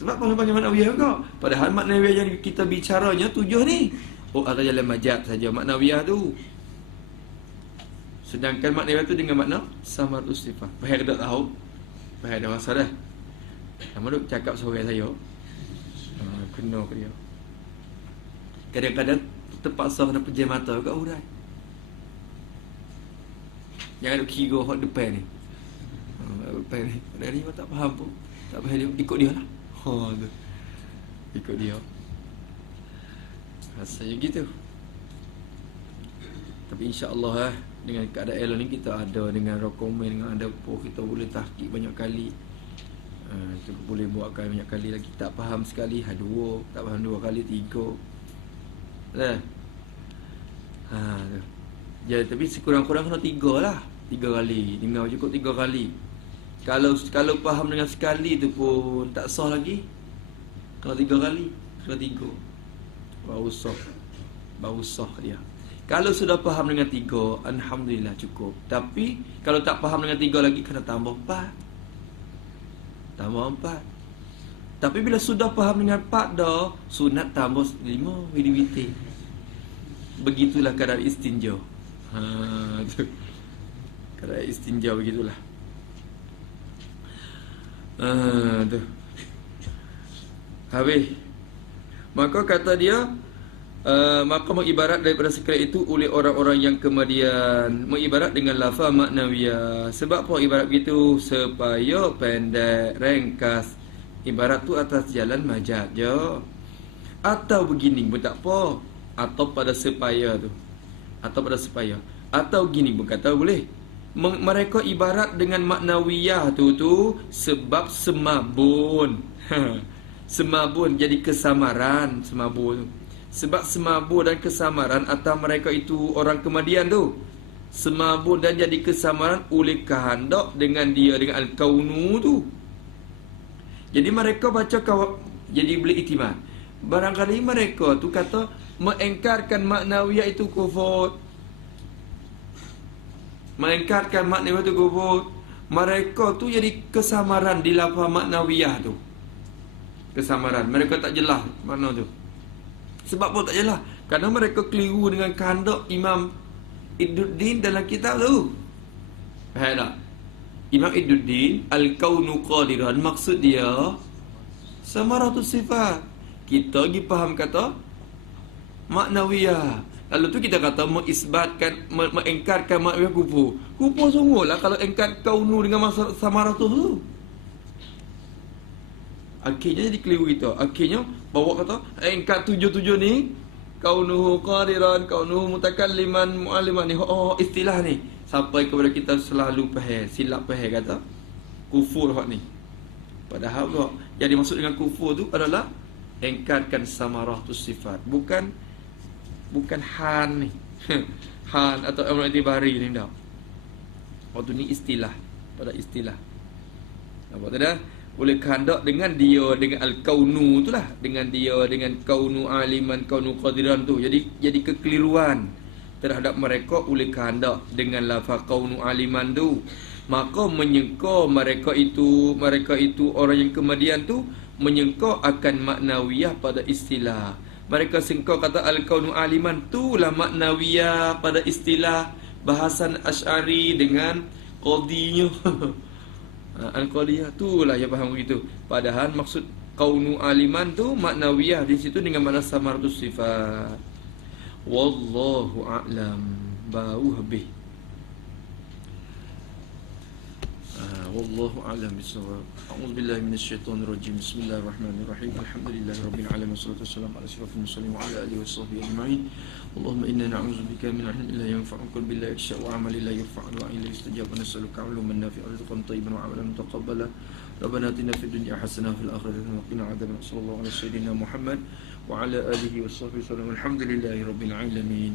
Sebab panggil maknawiyah juga. Padahal maknawiyah yang kita bicaranya tujuh ni, atas jalan majaz saja maknawiyah tu. Sedangkan maknawiyah tu dengan makna samaratus sifat. Faham tak tahu? Faham dah masa dah. Kamu duk cakap seorang saya. Kena ke dia. Kadang-kadang terpaksa kena pejam mata kat orang. Jangan duk kira hot depan ni. Depan ni. Pada ni tak faham pun. Tak faham dia. Ikut dia lah. Tu. Ikut dia. Rasanya gitu. Tapi insya-Allah dengan keadaan ni kita ada dengan rekomen, dengan ada apa, kita boleh tahqiq banyak kali. Kita boleh buatkan banyak kali lagi. Tak faham sekali, dua. Tak faham dua kali, tiga. Tu. Ya, tapi sekurang-kurang kena tiga lah. 3 kali. Dengar cukup 3 kali. Kalau faham dengan sekali tu pun tak sah lagi. Kena 3 kali. Kena 3. Baru sah dia. Kalau sudah faham dengan 3, alhamdulillah cukup. Tapi kalau tak faham dengan 3 lagi, kena tambah 4. Tambah 4. Tapi bila sudah faham dengan 4 dah, sunat tambah 5 witir. Begitulah kadar istinja. Tu. Kadar istinja begitulah. Tu. Habis. Maka kata dia, maka mengibarat daripada sekalian itu oleh orang-orang yang kemudian mengibarat dengan lafaz maknawiyah. Sebab apa ibarat begitu? Supaya pendek, ringkas. Ibarat tu atas jalan majaz je. Atau begini pun tak apa. Atau pada supaya tu. Atau gini pun kata boleh. Mereka ibarat dengan maknawiyah tu sebab semabun. Semabun jadi kesamaran, semabun. Sebab semabun dan kesamaran atau mereka itu orang kemudian tu. Semabun dan jadi kesamaran oleh kehendak dengan dia, dengan al-kaunu tu. Jadi mereka baca jadi boleh iktimad. Barangkali mereka tu kata mengingkarkan maknawiyah itu kufur. Mengingkarkan maknawiyah itu kufur. Mereka tu jadi kesamaran di lafaz maknawiyah tu. Kesamaran. Mereka tak jelas makna tu. Sebab apa tak jelas? Kerana mereka keliru dengan kehendak Imam Iduddin dalam kitab tu. Faham tak? Imam Iduddin al-kaunu qadiran, maksud dia samaratus sifat. Kita lagi faham kata maknawiyah. Lalu tu kita kata mengisbatkan, mengingkarkan maknawiyah kufur. Kufur sungguhlah kalau ingkar kaunu dengan samaratus tu. Akhirnya jadi keliru kita. Akhirnya bawa kata ingkar 7 ni kaunuhu qadiran, kaunuhu mutakalliman, mualliman ni. Istilah ni sampai kepada kita selalu faham, silap faham kata kufur hak ni. Padahal yang dimaksud dengan kufur tu adalah ingkarkan samaratus sifat, bukan han ni. Han atau amr itibari ni dah. Waktu ni istilah, pada istilah. Apa tu dah? Oleh kehendak dengan dia dengan al-kaunu tu lah, dengan dia dengan kaunu aliman, kaunu qadiran tu. Jadi kekeliruan terhadap mereka oleh kehendak dengan lafaz kaunu aliman tu. Maka menyangka mereka itu orang yang kemudian tu menyangka akan maknawiyah pada istilah. Mereka sangka kata al-kaunu aliman tu lah maknawiyah pada istilah bahasan Asy'ari dengan qadinya. Al-Qadiyah tu lah yang faham begitu. Padahal maksud kaunu aliman tu maknawiyah di situ dengan makna samaratus sifat. Wallahu a'lam. Bau habis. Wallahu a'lam bissawab. A'udzubillahi minasyaitonirrajim. Bismillahirrahmanirrahim. Alhamdulillahirabbil alamin. Wassalatu wassalamu ala asyrafil mursalin wa ala alihi washabbihi ajma'in. Allahumma inna na'udzubika min ilmin la yanfa'u wa billahi yakhsha wa 'amalin la yurfa'u wa ilayhi yustajab wa nas'aluka 'ilman nafi'an wa rizqan thayyiban wa 'amalan mutaqabbalan. Rabbana atina fid dunya hasanah wa fil akhirati hasanah wa qina adzaban nar. Sallallahu alaihi wasallam Muhammad wa ala alihi washabbihi wasallam. Alhamdulillahirabbil alamin.